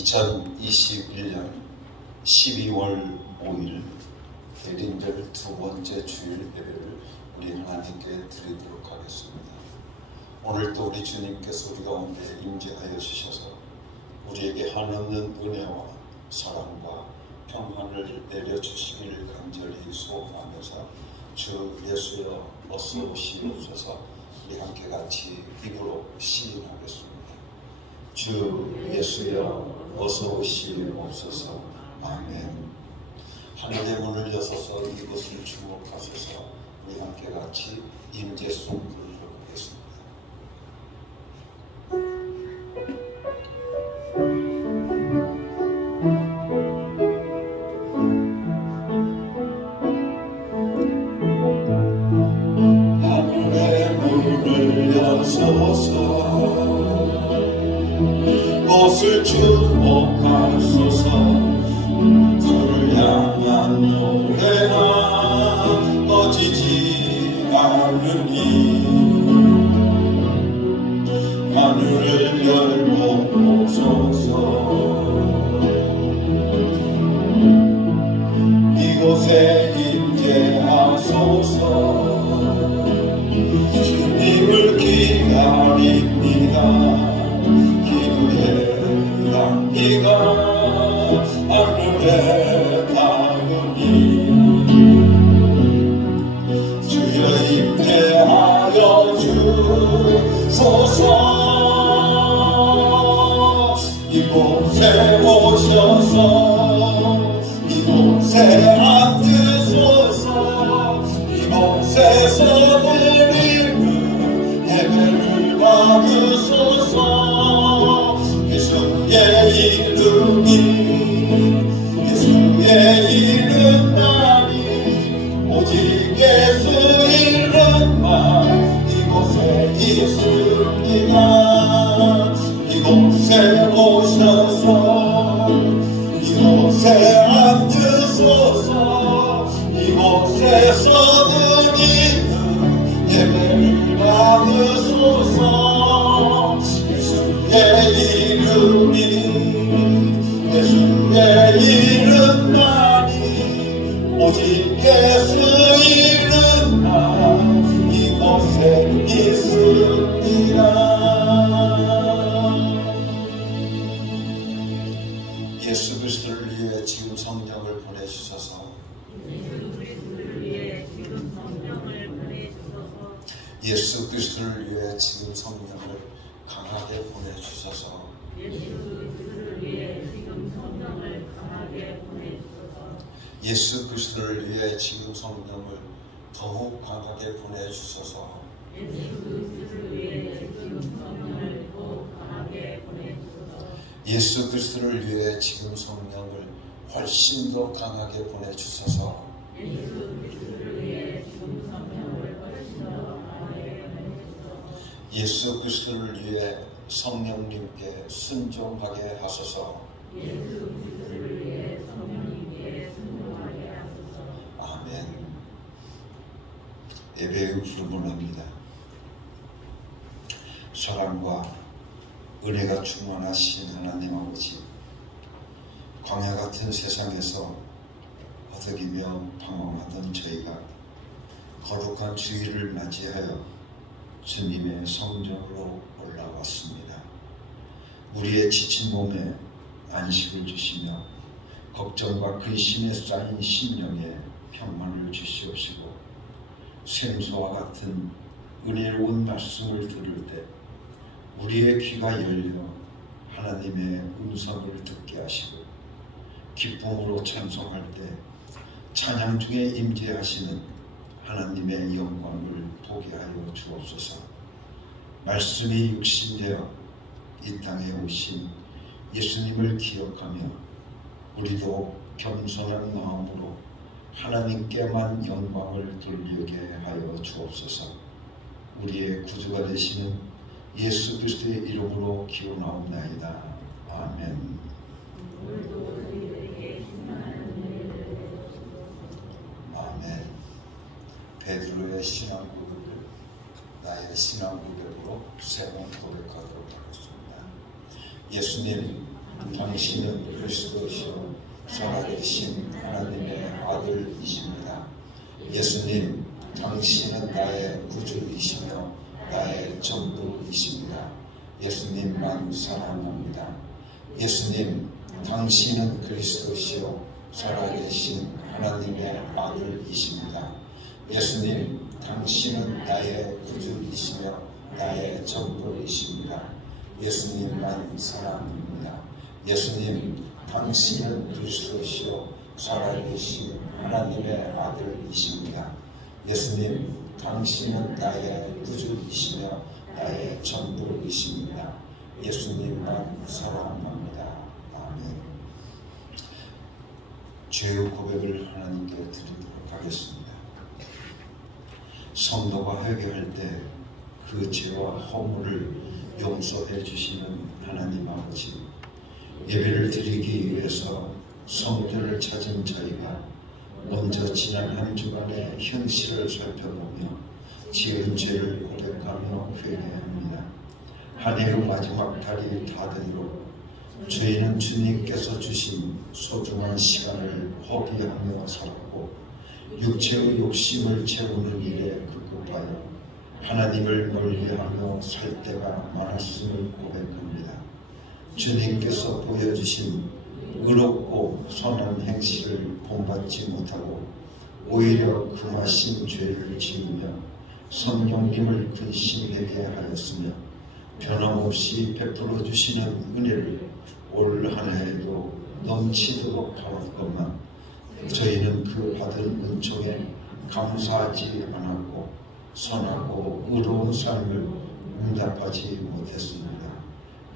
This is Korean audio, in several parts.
2021년 12월 5일 대림절 두 번째 주일 예배를 우리 하나님께 드리도록 하겠습니다. 오늘도 우리 주님께서 우리 가운데 임재하여 주셔서 우리에게 한없는 은혜와 사랑과 평안을 내려주시기를 간절히 소원하면서 주 예수여 어서 오시옵소서. 우리 함께 같이 입으로 시인하겠습니다. 주 예수여 어서 오시옵소서. 아멘. 하늘의 문을 여서서 이것을 주목하소서. 우리 함께 같이 임재송 부르겠습니다. 하늘의 문을 여서서 꽃을 주목하소서. 주를 향한 노래가 꺼지지 않으니 하늘을 열고 오소서. 이곳에 임재하소서. 주님을 기다립니다. 네가 하늘에 닿으니 주여 임재하여 주소서. 이곳에 오셔서 이곳에 앉으소서. 이곳에서 드리는 예배를 받으소서. 예수의 이름만이 오직 예수 이름만 이곳에 있습니다. 이곳에 오셔서 이곳에 앉으소서. 이곳에서 드리는 예배를 받으소서. 예수의 이름만이 오직 예수 이름만 이곳에 있습니다. 예수 그리스도를 위해 지금 성령을 보내주셔서 예수 그리스도를 위해 지금 성령을 강하게 보내주셔서 예수 그리스도를 위해 지금 성령을 더욱 강하게 보내주셔서 예수 그리스도를 위해 지금 성령을 훨씬 더 강하게 보내주셔서 예수 그리스도를 위해 성령님께 순종하게 하소서. 아멘. 예배의 부름을 합니다. 사랑과 은혜가 충만하신 하나님 아버지, 광야 같은 세상에서 허덕이며 방황하던 저희가 거룩한 주일을 맞이하여 주님의 성전으로 올라왔습니다. 우리의 지친 몸에 안식을 주시며 걱정과 근심에 쌓인 심령에 평안을 주시옵시고 샘소와 같은 은혜로운 말씀을 들을 때 우리의 귀가 열려 하나님의 음성을 듣게 하시고 기쁨으로 찬송할 때 찬양 중에 임재하시는 하나님의 영광을 보게 하여 주옵소서. 말씀이 육신되어 이 땅에 오신 예수님을 기억하며 우리도 겸손한 마음으로 하나님께만 영광을 돌리게 하여 주옵소서. 우리의 구주가 되시는 예수 그리스도의 이름으로 기원하옵나이다. 아멘. 아멘. 베드로의 신앙 고백을 나의 신앙 고백으로 세 번 고백하도록 하겠습니다. 예수님, 당신은 그리스도시요 살아계신 하나님의 아들이십니다. 예수님, 당신은 나의 구주이시며 나의 전부이십니다. 예수님만 사랑합니다. 예수님, 당신은 그리스도시요 살아계신 하나님의 아들이십니다. 예수님, 당신은 나의 구주이시며 나의 전부이십니다. 예수님만 사랑합니다. 예수님, 당신은 그리스도시요 살아계신 하나님의 아들이십니다. 예수님, 당신은 나의 구주이시며 나의 전부이십니다. 예수님만 사랑합니다. 아멘. 죄의 고백을 하나님께 드리도록 하겠습니다. 성도가 회개할 때 그 죄와 허물을 용서해 주시는 하나님 아버지, 예배를 드리기 위해서 성전을 찾은 저희가 먼저 지난 한 주간의 현실을 살펴보며 지은 죄를 고백하며 회개합니다. 한 해의 마지막 달이 다되도록 저희는 주님께서 주신 소중한 시간을 허비하며 살았고 육체의 욕심을 채우는 일에 급급하여 하나님을 멀리하며 살 때가 많았음을 고백합니다. 주님께서 보여주신 의롭고 선한 행실을 본받지 못하고 오히려 금하신 죄를 지으며 성령님을 근심하게 하였으며 변함없이 베풀어 주시는 은혜를 올 한 해에도 넘치도록 받았건만 저희는 그 받은 은총에 감사하지 않았고 선하고 의로운 삶을 응답하지 못했습니다.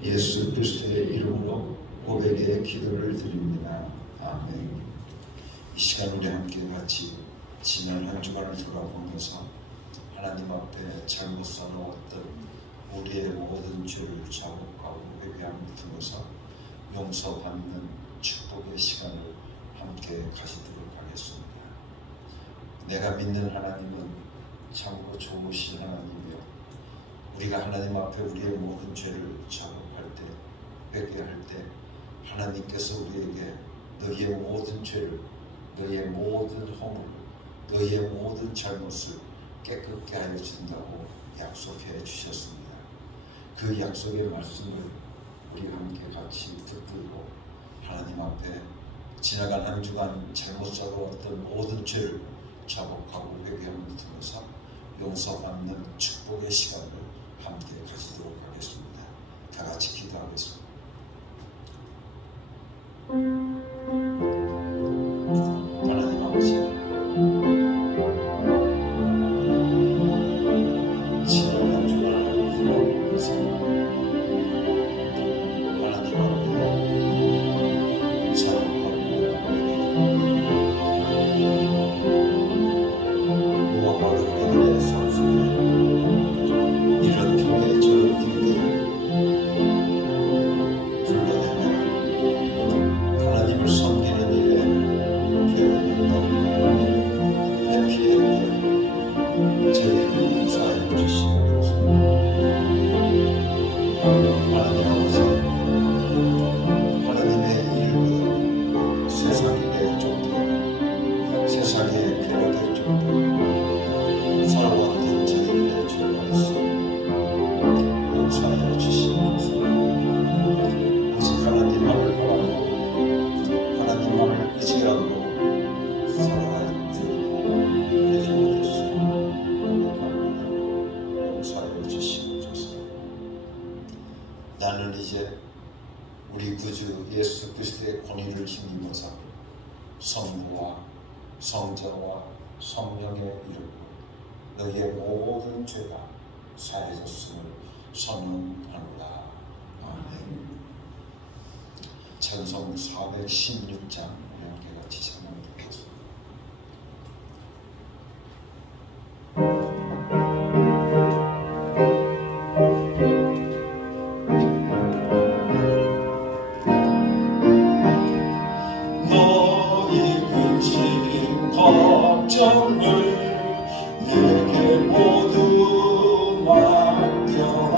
예수 그리스도의 이름으로 고백의 기도를 드립니다. 아멘. 이 시간 우리 함께 같이 지난 한 주간을 돌아보면서 하나님 앞에 잘못 살아왔던 우리의 모든 죄를 자복하고 회개함을 통해서 용서받는 축복의 시간을 함께 가지도록 하겠습니다. 내가 믿는 하나님은 참으로 좋으신 하나님이요, 우리가 하나님 앞에 우리의 모든 죄를 자복할 때, 회개할 때 하나님께서 우리에게 너희의 모든 죄를, 너희의 모든 허물, 너희의 모든 잘못을 깨끗게 하여 준다고 약속해 주셨습니다. 그 약속의 말씀을 우리가 함께 같이 붙들고 하나님 앞에 지나간 한 주간 잘못 살아왔던 모든 죄를 자복하고 회개함을 통해서 용서받는 축복의 시간을 함께 가지도록 하겠습니다. 다 같이 기도하겠습니다. 하나님 아버지, 지난 한 주간을 돌아보면서 하나님 앞에 자복하고 무엇보다 우리들의 삶 속에 이런 교회 저런 교회를 불러내며 하나님을 섬기는 일에 배우는다고 회피했기에 저희를 용서하여 주시옵소서. 하나님 아버지, 하나님의 일보다 세상의 쫓겨 세상의 쾌락에 쫓겨 살아왔던 저희들의 죄에서 용서하여 주시옵소서. 오직 하나님만을 바라고 하나님만을 의지하고 살아가도록 되지 못했으니 용서하여 주시옵소서. 나는 이제 우리 구주 예수 그리스도의 권위를 힘입어서 성부와 성자와 성령의 이름으로 너희의 모든 죄가 사해졌음을 선언하노라. 아멘. 찬송 416장 우리 함께 같이 찬양드리겠습니다. 너희 근심 걱정을 내게 모두 맡겨라.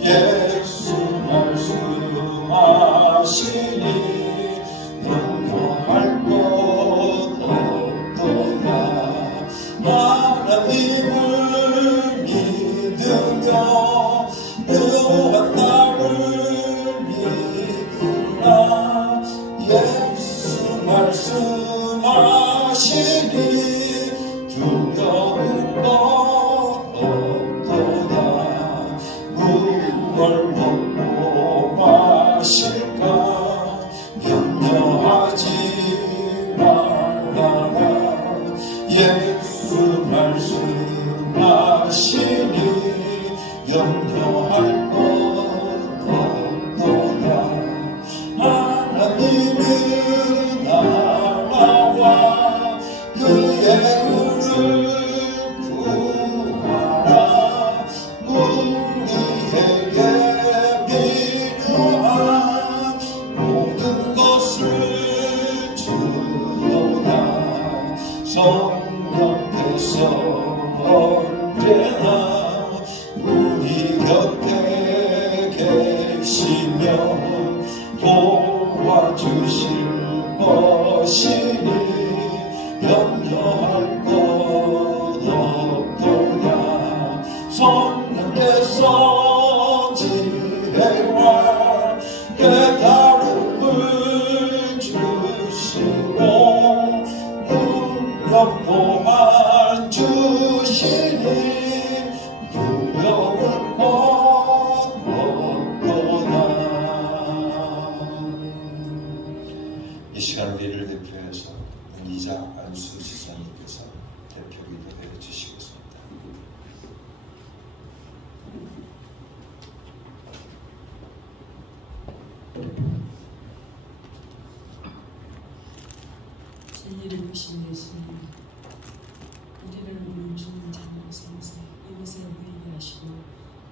예수 말씀하 말씀하시니 염려할 것 없도다. 하나님을 믿으며 또한 나를 믿으라. 예수 말씀하시니 두려울 것 없도다. 무엇을 먹고 마실까 염려하지 말아라. 예수 말씀하시니 염려할 것 없도다. 하나님의 나라와 그의 의를 구하라. 우리에게 필요한 모든 것을 주도다. 성령께서 언제나 우리 곁에 계시며 도와주실 것이니 염려할 것 없도다. 성령께서 지혜와 깨달음을 주시고 능력 또한 주시니 두려울 것 없도다. 이 시간 우리를 대표해서 문희자 안수 지사님께서 대표 기도해 주시겠습니다. 진리를 보신 예수님, 우리를 오늘 주님 자녀로 삼으사 이곳에 모이게 하시고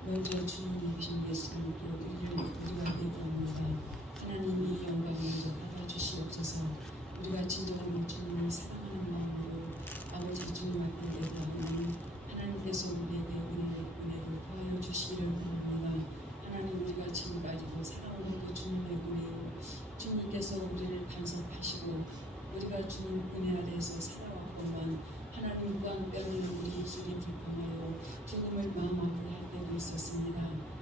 먼저 주님이 보신 예수님께 우리가 예배합니다. 하나님이 영광을 먼저 받아주시옵소서. 우리가 진정한 주님을 사랑하는 마음으로 아버지 주님 앞에 예배하오니 하나님께서 우리에게 은혜를 더하여 주시기를 원합니다. 하나님, 우리가 지금까지도 사랑하고 주님의 은혜로 주님께서 우리를 간섭하시고 우리가 주님 은혜 아래에서 살아왔건만 하나님 또한 때로는 우리 입술이 불편하여 주님을 마음 아프게 할 때도 있었습니다.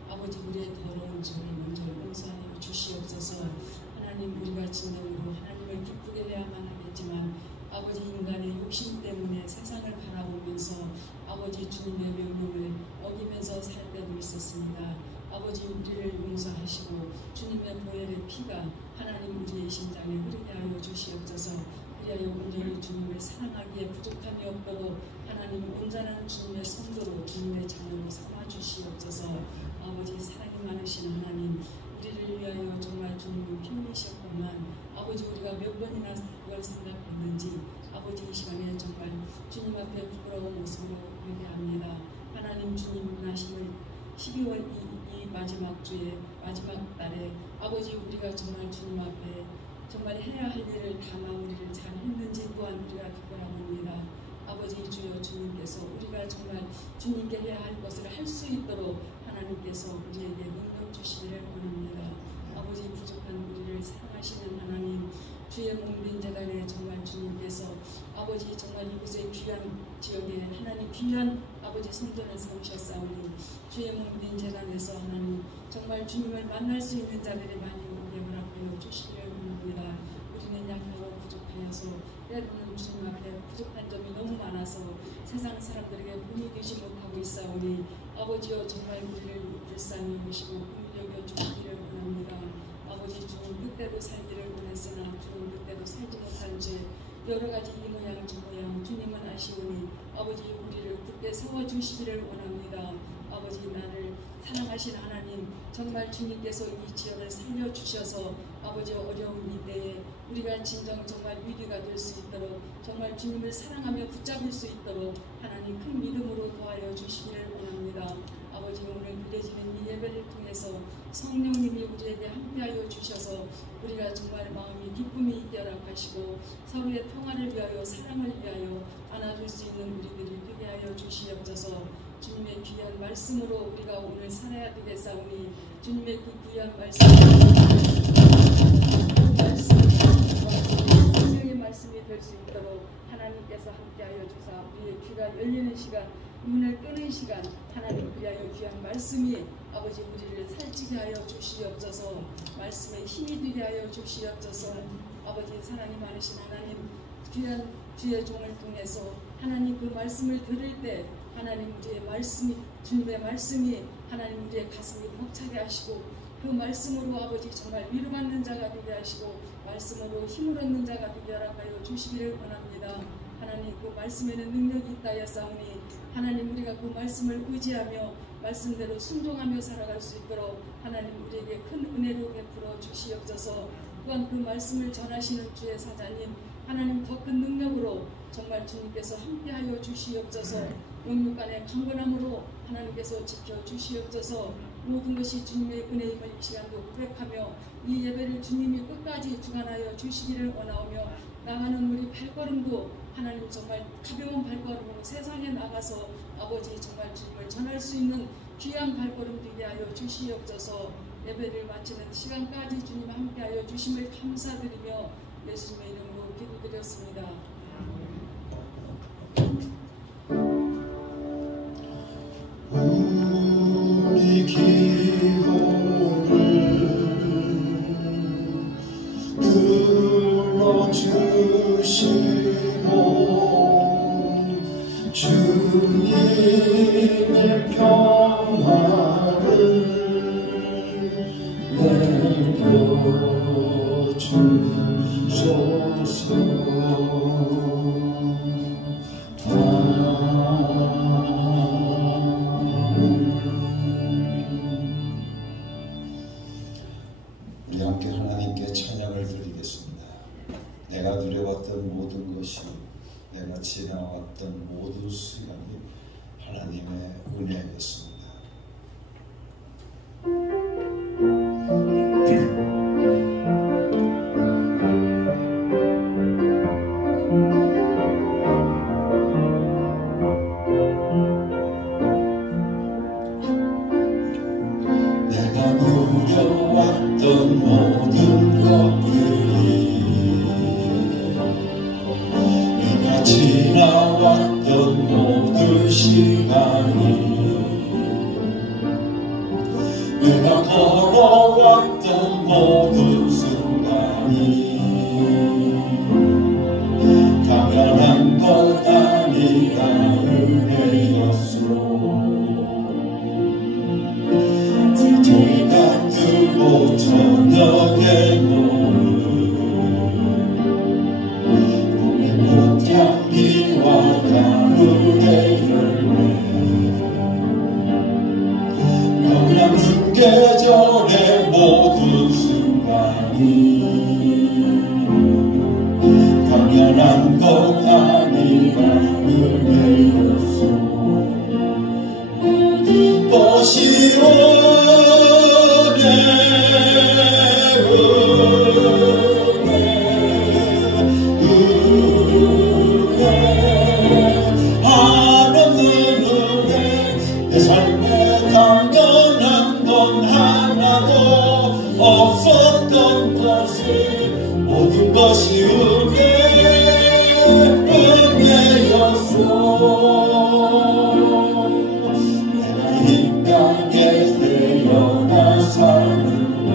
아버지, 우리의 더러운 죄를 먼저 용서하여 주시옵소서. 하나님, 우리가 진정으로 하나님을 기쁘게 해야만 하겠지만 아버지, 인간의 욕심 때문에 세상을 바라보면서 아버지 주님의 명령을 어기면서 살 때도 있었습니다. 아버지, 우리를 용서하시고 주님의 보혈의 피가 하나님 우리의 심장에 흐르게 하여 주시옵소서. 그리하여 온전히 주님을 사랑하기에 부족함이 없도록 하나님 온전한 주님의 성도로 주님의 자녀로 삼아 주시옵소서. 아버지, 사랑이 많으신 하나님, 우리를 위하여 정말 주님을 피 흘리셨건만 아버지, 우리가 몇 번이나 그걸 생각했는지 아버지, 이 시간에 정말 주님 앞에 부끄러운 모습으로 회개합니다. 하나님, 주님 나심을 12월 이 마지막 주에 마지막 날에 아버지, 우리가 정말 주님 앞에 정말 해야 할 일을 다 마무리를 잘 했는지 또한 우리가 되돌아봅니다. 아버지, 주여 주님께서 우리가 정말 주님께 해야 할 것을 할 수 있도록 하나님께서 우리에게 능력 주시기를 원합니다. 아버지, 부족한 우리를 사랑하시는 하나님, 주의 몸된 재단에 정말 주님께서 아버지 정말 이곳의 귀한 지역에 하나님 귀한 아버지 성전을 세우셨사오니 주의 몸된 재단에서 하나님 정말 주님을 만날 수 있는 자들이 많이 오게 허락하여 주시기를 원합니다. 우리는 약하고 부족하여서 때로는 주님 앞에 부족한 점이 너무 많아서 세상 사람들에게 본이 되지 못하고 있사오니 아버지여 정말 우리를 불쌍히 여기시고 본이 여겨 주시기를 원합니다. 아버지, 주는 그때도 살기를 원했으나 주는 그때도 살지 못한 죄 여러 가지 이 모양 저 모양 주님은 아시오니 아버지, 우리를 굳게 세워주시기를 원합니다. 아버지, 나를 사랑하신 하나님, 정말 주님께서 이 지역을 살려주셔서 아버지 어려운 이때에 우리가 진정 정말 위기가 될 수 있도록 정말 주님을 사랑하며 붙잡을 수 있도록 하나님 큰 믿음으로 도와여 주시기를 원합니다. 아버지, 오늘 드려지는 이 예배를 통해서 성령님이 우리에게 함께하여 주셔서 우리가 정말 마음이 기쁨이 있게 허락하시고 서로의 평화를 위하여 사랑을 위하여 안아줄 수 있는 우리들이 되게 하여 주시옵소서. 주님의 귀한 말씀으로 우리가 오늘 살아야 되겠사오니 주님의 그 귀한 말씀을 우리의 귀가 열리는 시간, 눈을 뜨는 시간, 하나님 위하여 귀한 말씀이 아버지 우리를 살찌게 하여 주시옵소서. 말씀에 힘이 되게 하여 주시옵소서. 아버지 사랑이 많으신 하나님, 귀한 주의 종을 통해서 하나님 그 말씀을 들을 때 하나님 우리의 말씀이, 주님의 말씀이 하나님 우리의 가슴이 벅차게 하시고 그 말씀으로 아버지 정말 위로받는 자가 되게 하시고 말씀으로 힘을 얻는 자가 되게 하여 주시기를 원합니다. 하나님 그 말씀에는 능력이 있다 하였사오니 하나님 우리가 그 말씀을 의지하며 말씀대로 순종하며 살아갈 수 있도록 하나님 우리에게 큰 은혜로 베풀어 주시옵소서. 또한 그 말씀을 전하시는 주의 사자님 하나님 더 큰 능력으로 정말 주님께서 함께하여 주시옵소서. 영육간의 강건함으로 하나님께서 지켜주시옵소서. 모든 것이 주님의 은혜임을 이 시간도 고백하며 이 예배를 주님이 끝까지 주관하여 주시기를 원하오며 나가는 우리 발걸음도 하나님 정말 가벼운 발걸음으로 세상에 나가서 아버지 정말 주님을 전할 수 있는 귀한 발걸음 되게 하여 주시옵소서. 예배를 마치는 시간까지 주님 함께하여 주심을 감사드리며 예수님의 이름으로 기도드렸습니다. 우리 기도를 들어주시고 주님의 평화를 내려주소서. 우리 함께 하나님께 찬양을 드리겠습니다. 내가 누려왔던 모든 것이, 내가 지나왔던 모든 시간이 하나님의 은혜였습니다. 내가 누려왔던 모든 것들이, 내가 지나왔던 모든 시간이, 내가 걸어왔던 모든 순간이 당연한 것 아니라 은혜였소. 해가 뜨고 저녁에 노을, 봄의 꽃향기와 가을의 열매, 변함은 계절의 모든 순간이 당연한 것 아니라 은혜였소. 모든 것이 내 삶에 당연한 건 하나도 없었던 것을 모든 것이 은혜였소. 내가 이 땅에 태어나 사는 것,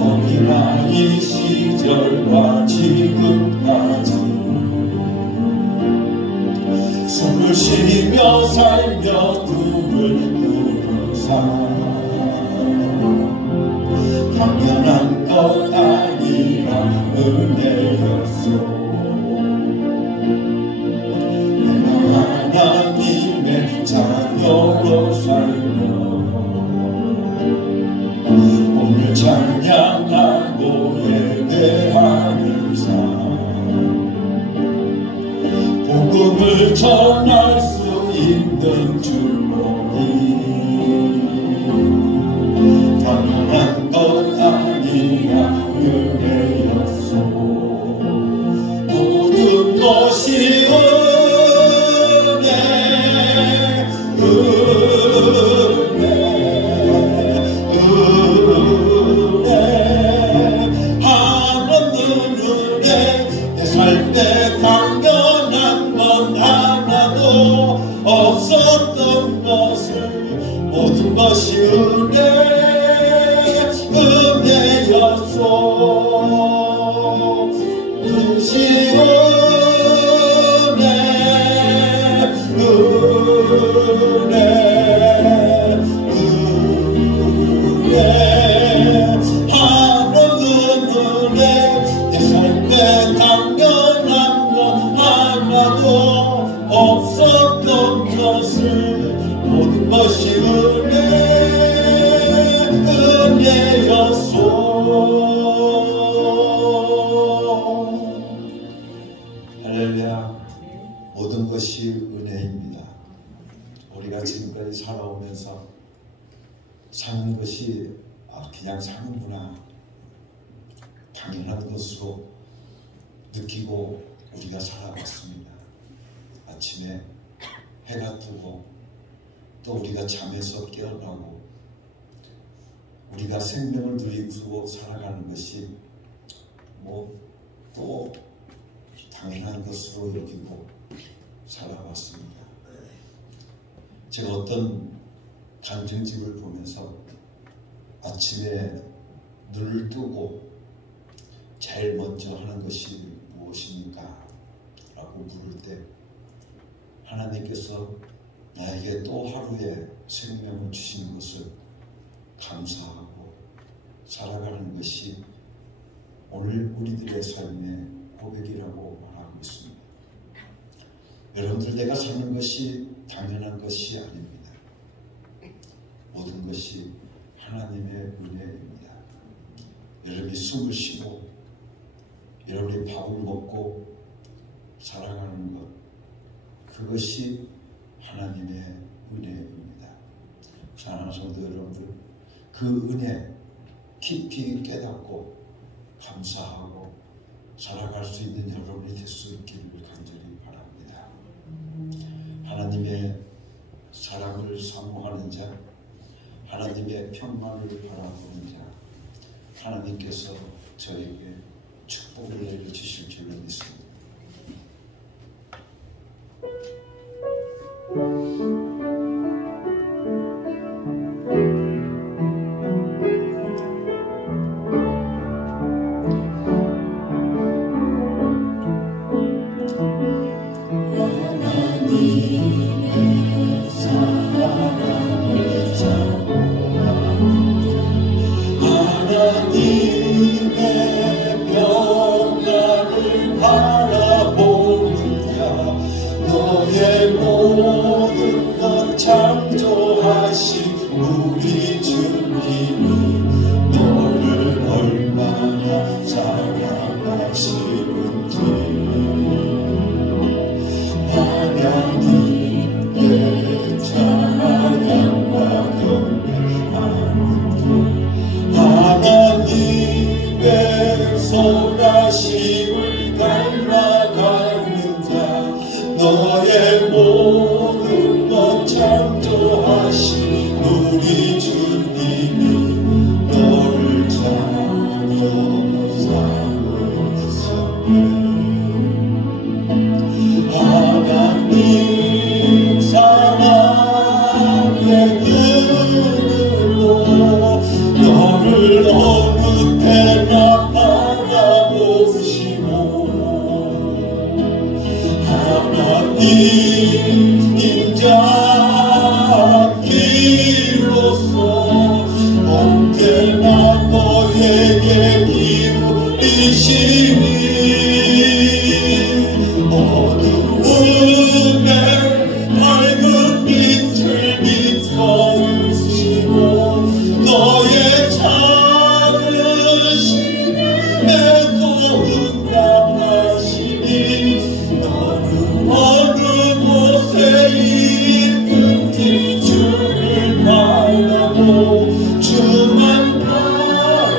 어린아이 시절과 지금까지 숨을 쉬며 살며 꿈을 꾸는 삶, 당연한 것 아니라 은혜였소. 내가 하나님의 자녀로 살며 오늘 찬양하고 예배하는 삶, 복음을 전할 수 있는 줄로니 당연한 것 아니라 은혜였소. 모든 것이 은혜, 하나님은 은혜, 내 삶에 살아오면서 사는 것이 그냥 사는구나, 당연한 것으로 느끼고 우리가 살아왔습니다. 아침에 해가 뜨고 또 우리가 잠에서 깨어나고 우리가 생명을 누리고 살아가는 것이 또 당연한 것으로 여기고 살아왔습니다. 제가 어떤 간증집을 보면서 아침에 눈을 뜨고 제일 먼저 하는 것이 무엇입니까? 라고 물을 때 하나님께서 나에게 또 하루의 생명을 주신 것을 감사하고 살아가는 것이 오늘 우리들의 삶의 고백이라고 말하고 있습니다. 여러분들, 내가 사는 것이 당연한 것이 아닙니다. 모든 것이 하나님의 은혜입니다. 여러분이 숨을 쉬고 여러분이 밥을 먹고 살아가는 것, 그것이 하나님의 은혜입니다. 사랑하는 성도 여러분들, 그 은혜 깊이 깨닫고 감사하고 살아갈 수 있는 여러분이 될 수 있기를 간절히 바랍니다. 하나님의 사랑을 사모하는 자, 하나님의 평강을 바라보는 자, 하나님께서 저에게 축복을 내려주실 줄로 믿습니다. 주만 바라보시라.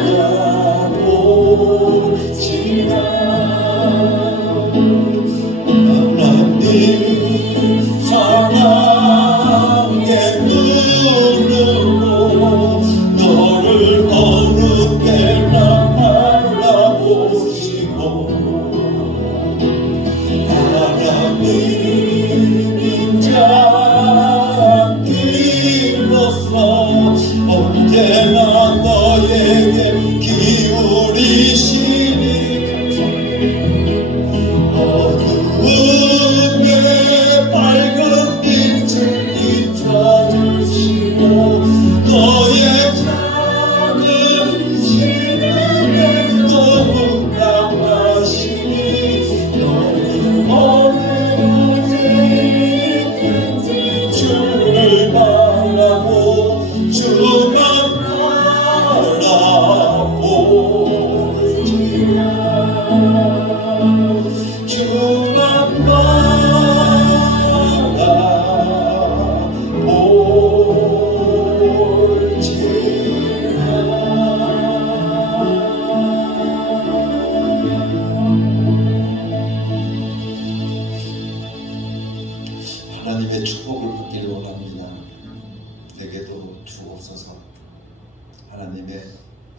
우리에게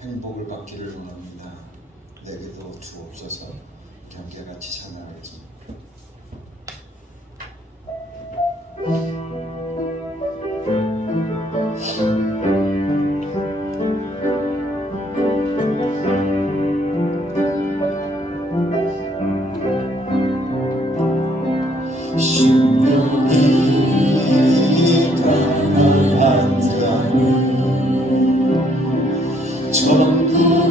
행복을 받기를 원합니다. 내게도 주옵소서. 함께 같이 찬양하겠습니다.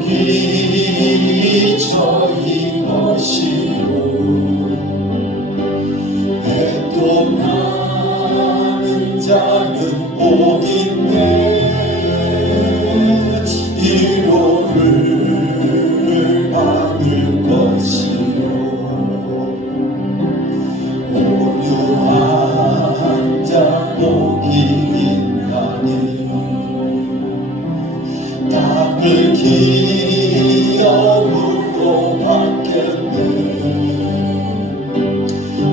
천국이 저희 것이요 애통하는 자는 복 있네 위로를 받을 것이요 온유한 자 복이 있나니 땅을 기업으로 받겠네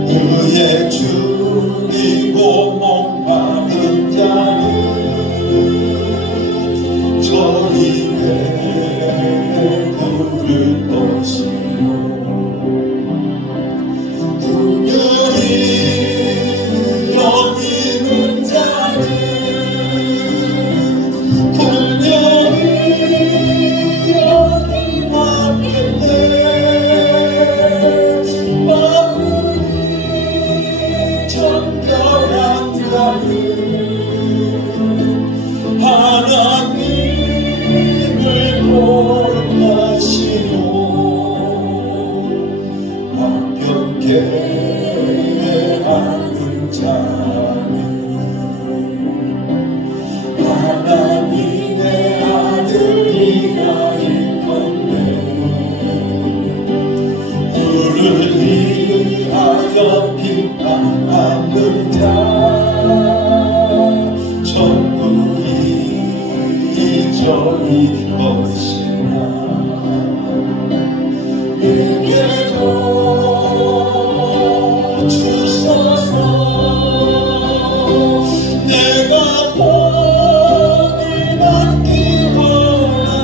의에 줄이고 목마른 자는 저희 배에 부를 것이요 긍휼히 여기는 자는 하나님을 볼 것이요 완벽해 하는 자는 하나님의 아들이라 일컫네 그를 위하여 비판하는 자 천국이 저희 것이나 내게도 주소서 내가 복을 받기 원하네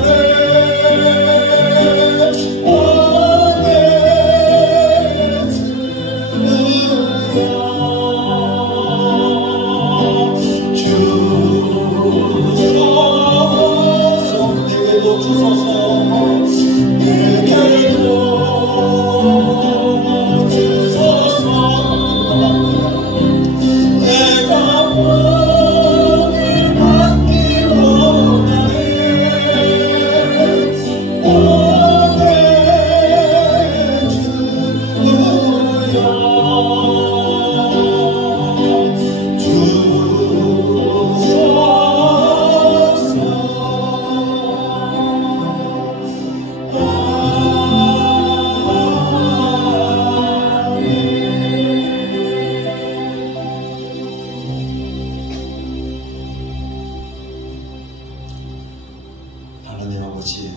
하나님 아버지,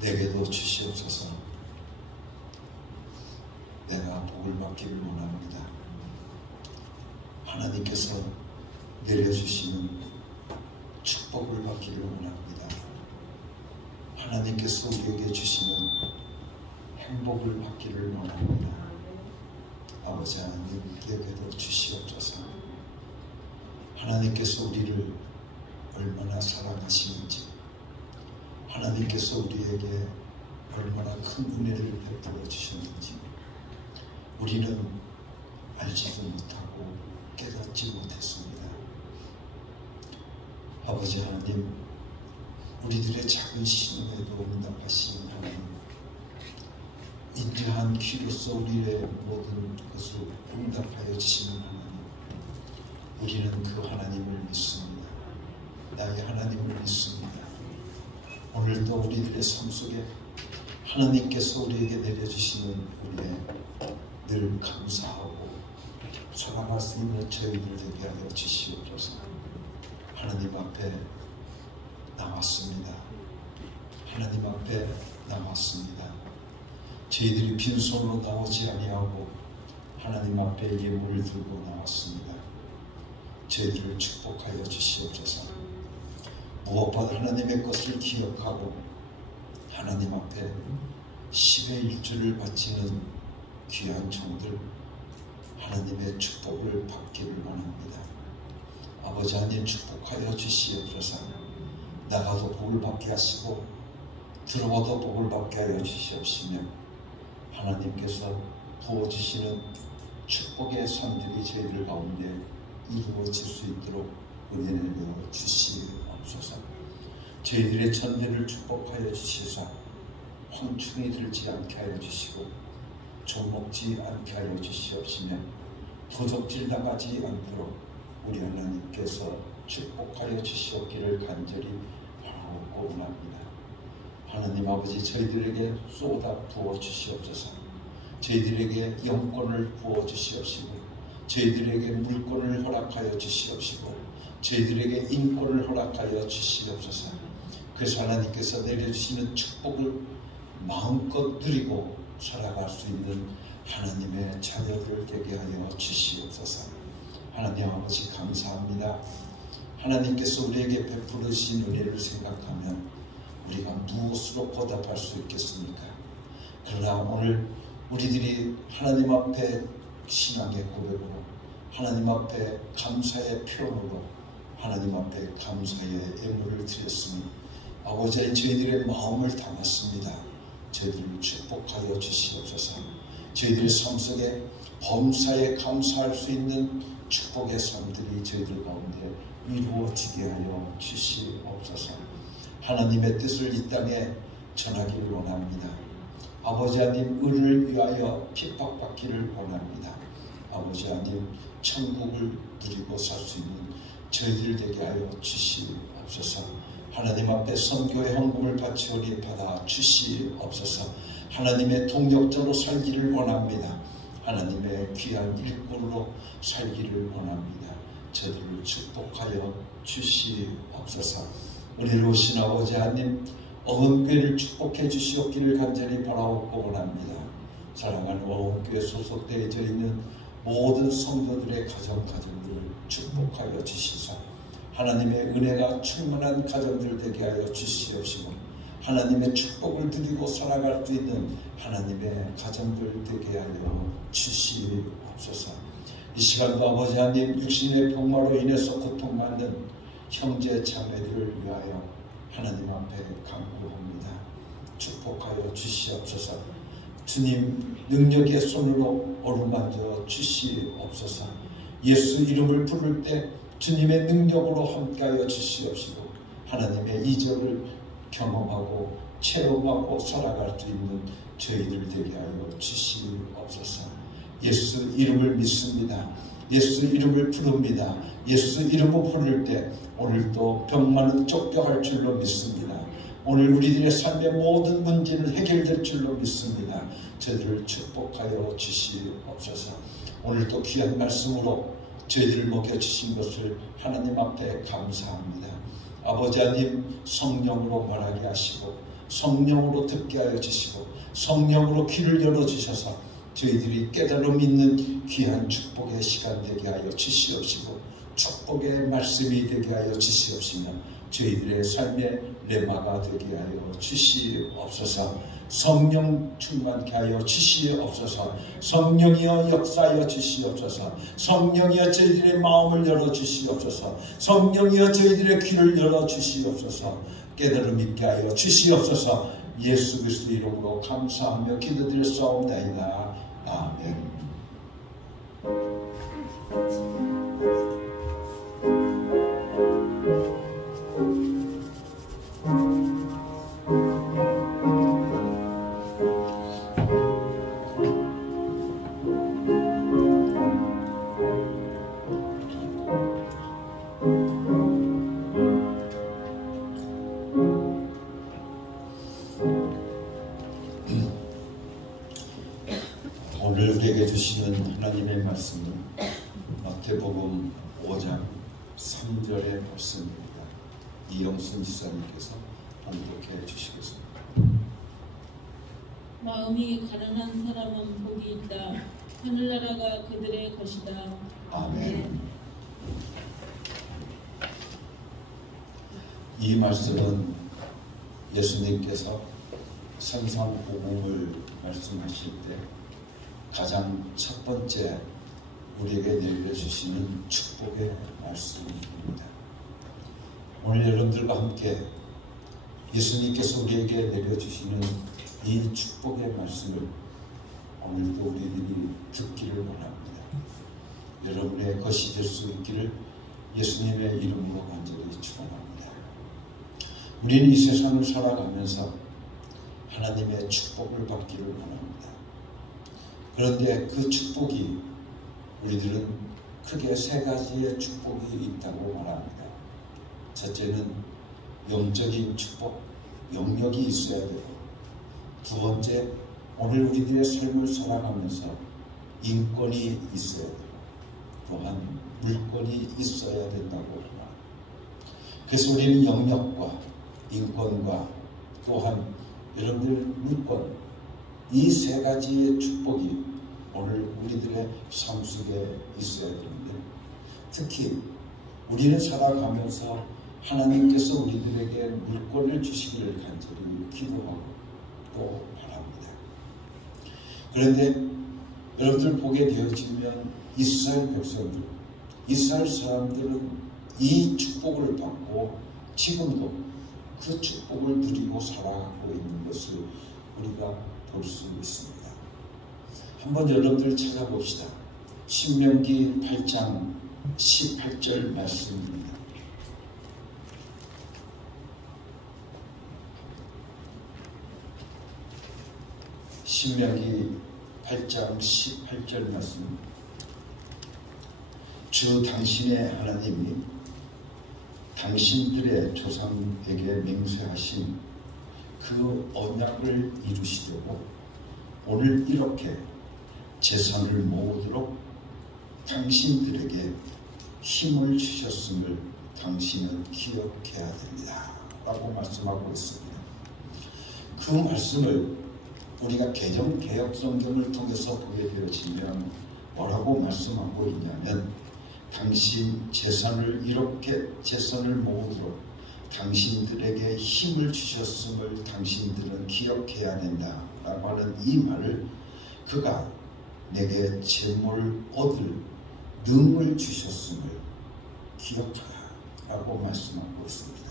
내게도 주시옵소서. 내가 복을 받기를 원합니다. 하나님께서 내려주시는 축복을 받기를 원합니다. 하나님께서 우리에게 주시는 행복을 받기를 원합니다. 아버지 하나님, 내게도 주시옵소서. 하나님께서 우리를 얼마나 사랑하시는지, 하나님께서 우리에게 얼마나 큰 은혜를 베풀어 주셨는지 우리는 알지도 못하고 깨닫지 못했습니다. 아버지 하나님, 우리들의 작은 신음에도 응답하신 하나님, 인자한 귀로서 우리의 모든 것을 응답하여 주시는 하나님, 우리는 그 하나님을 믿습니다. 나의 하나님을 믿습니다. 오늘도 우리들의 삶 속에 하나님께서 우리에게 내려주시는 우리의 늘 감사하고 살아갈 수 있는 저희들 되게 하여 주시옵소서. 하나님 앞에 나왔습니다. 하나님 앞에 나왔습니다. 저희들이 빈손으로 나오지 아니하고 하나님 앞에 예물을 들고 나왔습니다. 저희들을 축복하여 주시옵소서. 무엇보다 하나님의 것을 기억하고 하나님 앞에 10의 1조를 바치는 귀한 종들 하나님의 축복을 받기를 원합니다. 아버지 하나님 축복하여 주시옵소서. 나가도 복을 받게 하시고 들어와도 복을 받게 하여 주시옵시며 하나님께서 부어주시는 축복의 삶들이 저희들 가운데 이루어질 수 있도록 은혜 내려 주시옵소서. 저희들의 전대를 축복하여 주시사 황충이 들지 않게 하여 주시고 종먹지 않게 하여 주시옵시며 도적질 당하지 않도록 우리 하나님께서 축복하여 주시옵기를 간절히 바라고 원합니다. 하나님 아버지 저희들에게 쏟아 부어 주시옵소서. 저희들에게 영권을 부어 주시옵시고 저희들에게 물권을 허락하여 주시옵시고 저희들에게 인권을 허락하여 주시옵소서. 그래서 하나님께서 내려주시는 축복을 마음껏 누리고 살아갈 수 있는 하나님의 자녀들 되게 하여 주시옵소서. 하나님 아버지 감사합니다. 하나님께서 우리에게 베풀어 주신 은혜를 생각하면 우리가 무엇으로 보답할 수 있겠습니까? 그러나 오늘 우리들이 하나님 앞에 신앙의 고백으로 하나님 앞에 감사의 표현으로 하나님 앞에 감사의 예물을 드렸으니 아버지의 저희들의 마음을 담았습니다. 저희들을 축복하여 주시옵소서. 저희들의 삶 속에 범사에 감사할 수 있는 축복의 삶들이 저희들 가운데 이루어지게 하여 주시옵소서. 하나님의 뜻을 이 땅에 전하기를 원합니다. 아버지 하나님 은을 위하여 핍박받기를 원합니다. 아버지 하나님 천국을 누리고 살 수 있는 저희들 되게 하여 주시옵소서. 하나님 앞에 선교의 헌금을 바치오니 받아 주시옵소서. 하나님의 동역자로 살기를 원합니다. 하나님의 귀한 일꾼으로 살기를 원합니다. 저희들을 축복하여 주시옵소서. 우리를 오신 아버지 하나님 어원교회를 축복해 주시옵기를 간절히 바라옵고 원합니다. 사랑하는 어원교회 소속되어져 있는 모든 성도들의 가정들을 축복하여 주시사 하나님의 은혜가 충만한 가정들 되게 하여 주시옵시고 하나님의 축복을 드리고 살아갈 수 있는 하나님의 가정들 되게 하여 주시옵소서. 이 시간도 아버지 하나님 육신의 병마로 인해서 고통받는 형제 자매들을 위하여 하나님 앞에 간구합니다. 축복하여 주시옵소서. 주님 능력의 손으로 어루만져 주시옵소서. 예수 이름을 부를 때 주님의 능력으로 함께하여 주시옵시고 하나님의 이적을 경험하고 체험하고 살아갈 수 있는 저희들 되게 하여 주시옵소서. 예수 이름을 믿습니다. 예수 이름을 부릅니다. 예수 이름을 부를 때 오늘도 병만은 쫓겨갈 줄로 믿습니다. 오늘 우리들의 삶의 모든 문제는 해결될 줄로 믿습니다. 저희들을 축복하여 주시옵소서. 오늘도 귀한 말씀으로 저희들을 먹여주신 것을 하나님 앞에 감사합니다. 아버지 하나님 성령으로 말하게 하시고 성령으로 듣게 하여 주시고 성령으로 귀를 열어주셔서 저희들이 깨달음 있는 귀한 축복의 시간 되게 하여 주시옵시고 축복의 말씀이 되게 하여 주시옵시며 저희들의 삶의 레마가 되게 하여 주시옵소서. 성령 충만케 하여 주시옵소서. 성령이여 역사하여 주시옵소서. 성령이여 저희들의 마음을 열어 주시옵소서. 성령이여 저희들의 귀를 열어 주시옵소서. 깨달음 있게 하여 주시옵소서. 예수 그리스도 이름으로 감사하며 기도드렸사옵나이다. 아멘. 오늘 우리에게 주시는 하나님의 말씀은 마태복음 5장 3절의 말씀입니다. 이영순 지사님께서 봉독해 주시겠습니다. 마음이 가난한 사람은 복이 있다. 하늘나라가 그들의 것이다. 아멘. 이 말씀은 예수님께서 생선복음을 말씀하실 때 가장 첫 번째 우리에게 내려주시는 축복의 말씀입니다. 오늘 여러분들과 함께 예수님께서 우리에게 내려주시는 이 축복의 말씀을 오늘도 우리들이 듣기를 원합니다. 여러분의 것이 될 수 있기를 예수님의 이름으로 간절히 축원합니다. 우리는 이 세상을 살아가면서 하나님의 축복을 받기를 원합니다. 그런데 그 축복이 우리들은 크게 세 가지의 축복이 있다고 말합니다. 첫째는 영적인 축복, 영역이 있어야 되고, 두 번째, 오늘 우리들의 삶을 살아가면서 인권이 있어야 되고, 또한 물권이 있어야 된다고 합니다. 그래서 우리는 영역과 인권과 또한 여러분들 물권, 이 세 가지의 축복이 오늘 우리들의 삶 속에 있어야 되는데, 특히 우리는 살아가면서 하나님께서 우리들에게 물권을 주시기를 간절히 기도하고 또 바랍니다. 그런데 여러분들 보게 되어지면 이스라엘 백성들, 이스라엘 사람들은 이 축복을 받고 지금도 그 축복을 누리고 살아가고 있는 것을 우리가 볼 수 있습니다. 한번 여러분들 찾아봅시다. 신명기 8장 18절 말씀입니다. 신명기 8장 18절 말씀. 주 당신의 하나님이 당신들의 조상에게 맹세하신 그 언약을 이루시려고 오늘 이렇게 재산을 모으도록 당신들에게 힘을 주셨음을 당신은 기억해야 됩니다. 라고 말씀하고 있습니다. 그 말씀을 우리가 개정개혁성경을 통해서 보게 되어지면 뭐라고 말씀하고 있냐면, 당신 재산을 이렇게 재산을 모으도록 당신들에게 힘을 주셨음을 당신들은 기억해야 된다 라고 하는 이 말을, 그가 내게 재물을 얻을 능을 주셨음을 기억하라 라고 말씀하고 있습니다.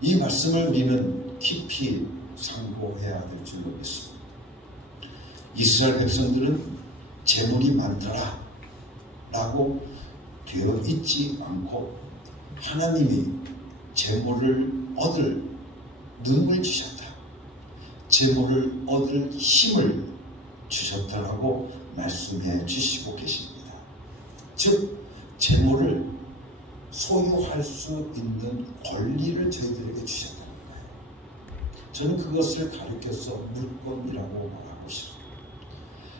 이 말씀을 우리는 깊이 상고해야 될 줄로 믿습니다. 이스라엘 백성들은 재물이 많더라 라고 되어 있지 않고, 하나님이 재물을 얻을 능을 주셨다, 재물을 얻을 힘을 주셨다라고 말씀해 주시고 계십니다. 즉 재물을 소유할 수 있는 권리를 저희들에게 주셨다는 거예요. 저는 그것을 가리켜서 물권이라고 말하고 싶습니다.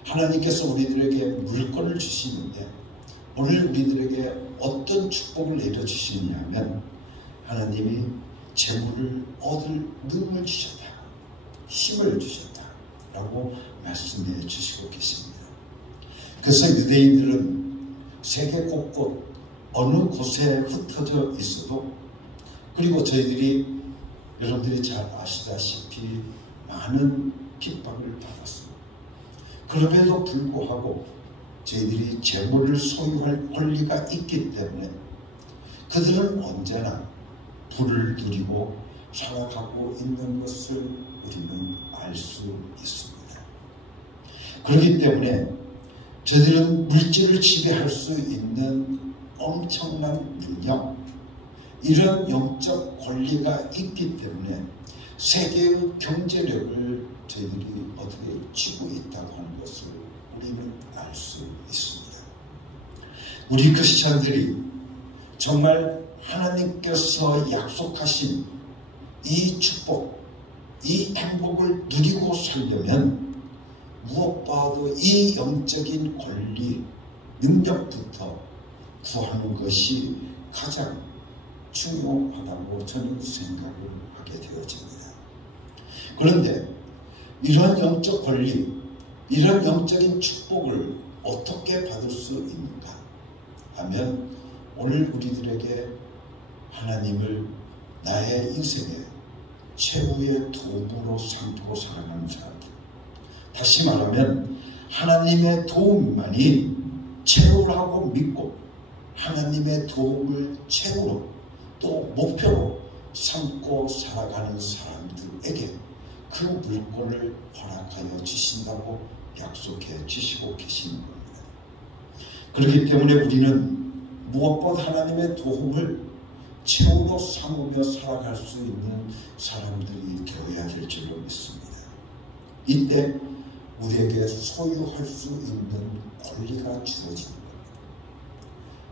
하나님께서 우리들에게 물권을 주시는데, 오늘 우리들에게 어떤 축복을 내려주시냐면, 하나님이 재물을 얻을 능을 주셨다, 힘을 주셨다 라고 말씀해 주시고 계십니다. 그래서 유대인들은 세계 곳곳 어느 곳에 흩어져 있어도, 그리고 저희들이 여러분들이 잘 아시다시피 많은 핍박을 받았습니다. 그럼에도 불구하고 저희들이 재물을 소유할 권리가 있기 때문에 그들은 언제나 부를 누리고 살아가고 있는 것을 우리는 알 수 있습니다. 그렇기 때문에 저희들은 물질을 지배할 수 있는 엄청난 능력, 이런 영적 권리가 있기 때문에 세계의 경제력을 저희들이 어떻게 쥐고 있다고 하는 것을 우리는 알 수 있습니다. 우리 크리스찬들이 정말 하나님께서 약속하신 이 축복, 이 행복을 누리고 살려면 무엇보다도 이 영적인 권리, 능력부터 구하는 것이 가장 중요하다고 저는 생각을 하게 되어집니다. 그런데 이런 영적 권리, 이런 영적인 축복을 어떻게 받을 수 있는가 하면, 오늘 우리들에게 하나님을 나의 인생에 최후의 도움으로 삼고 살아가는 사람들. 다시 말하면 하나님의 도움만이 최후라고 믿고 하나님의 도움을 최후로 또 목표로 삼고 살아가는 사람들에게 그 물권을 허락하여 주신다고 약속해 주시고 계시는 겁니다. 그렇기 때문에 우리는 무엇보다 하나님의 도움을 최후로 삼으며 살아갈 수 있는 사람들이 되어야 될 줄로 믿습니다. 이때 우리에게 소유할 수 있는 권리가 주어지는 겁니다.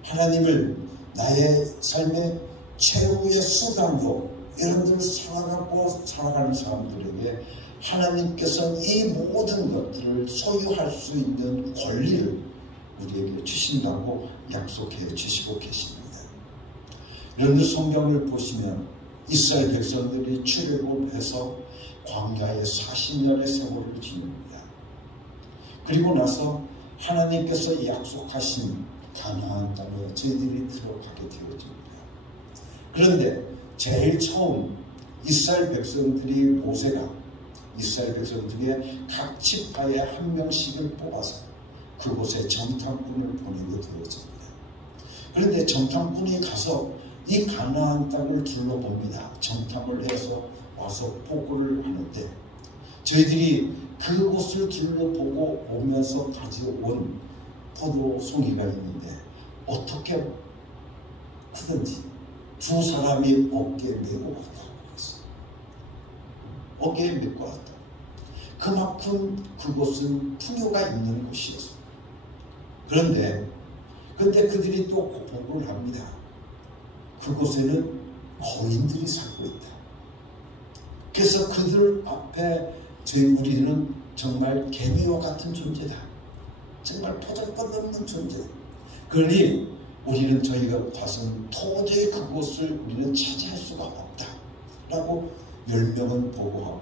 하나님을 나의 삶의 최후의 수단으로 여러분들 살아가는 사람들에게 하나님께서는 이 모든 것들을 소유할 수 있는 권리를 우리에게 주신다고 약속해 주시고 계십니다. 여러분들 성경을 보시면 이스라엘 백성들이 출애굽해서 광야에 40년의 세월을 지냅니다. 그리고 나서 하나님께서 약속하신 가나안 땅에 저희들이 들어가게 되어집니다. 그런데 제일 처음 이스라엘 백성들이 모세가 이스라엘 백성들의 각 지파에 한 명씩을 뽑아서 그곳에 정탐꾼을 보내게 되어집니다. 그런데 정탐꾼이 가서 이 가나안 땅을 둘러봅니다. 정탐을 해서 와서 보고를 하는데 저희들이 그곳을 둘러보고 오면서 가져온 포도송이가 있는데 어떻게 크든지 두 사람이 어깨에 메고 왔다고 그랬어요. 어깨에 메고 왔다. 그만큼 그곳은 풍요가 있는 곳이었어요. 그런데 그들이 또 보고를 합니다. 그곳에는 거인들이 살고 있다. 그래서 그들 앞에 우리는 정말 개미와 같은 존재다. 정말 포장권없는 존재다. 그러니 우리는 저희가 봐서는 도저히 그곳을 우리는 차지할 수가 없다. 라고 10명은 보고하고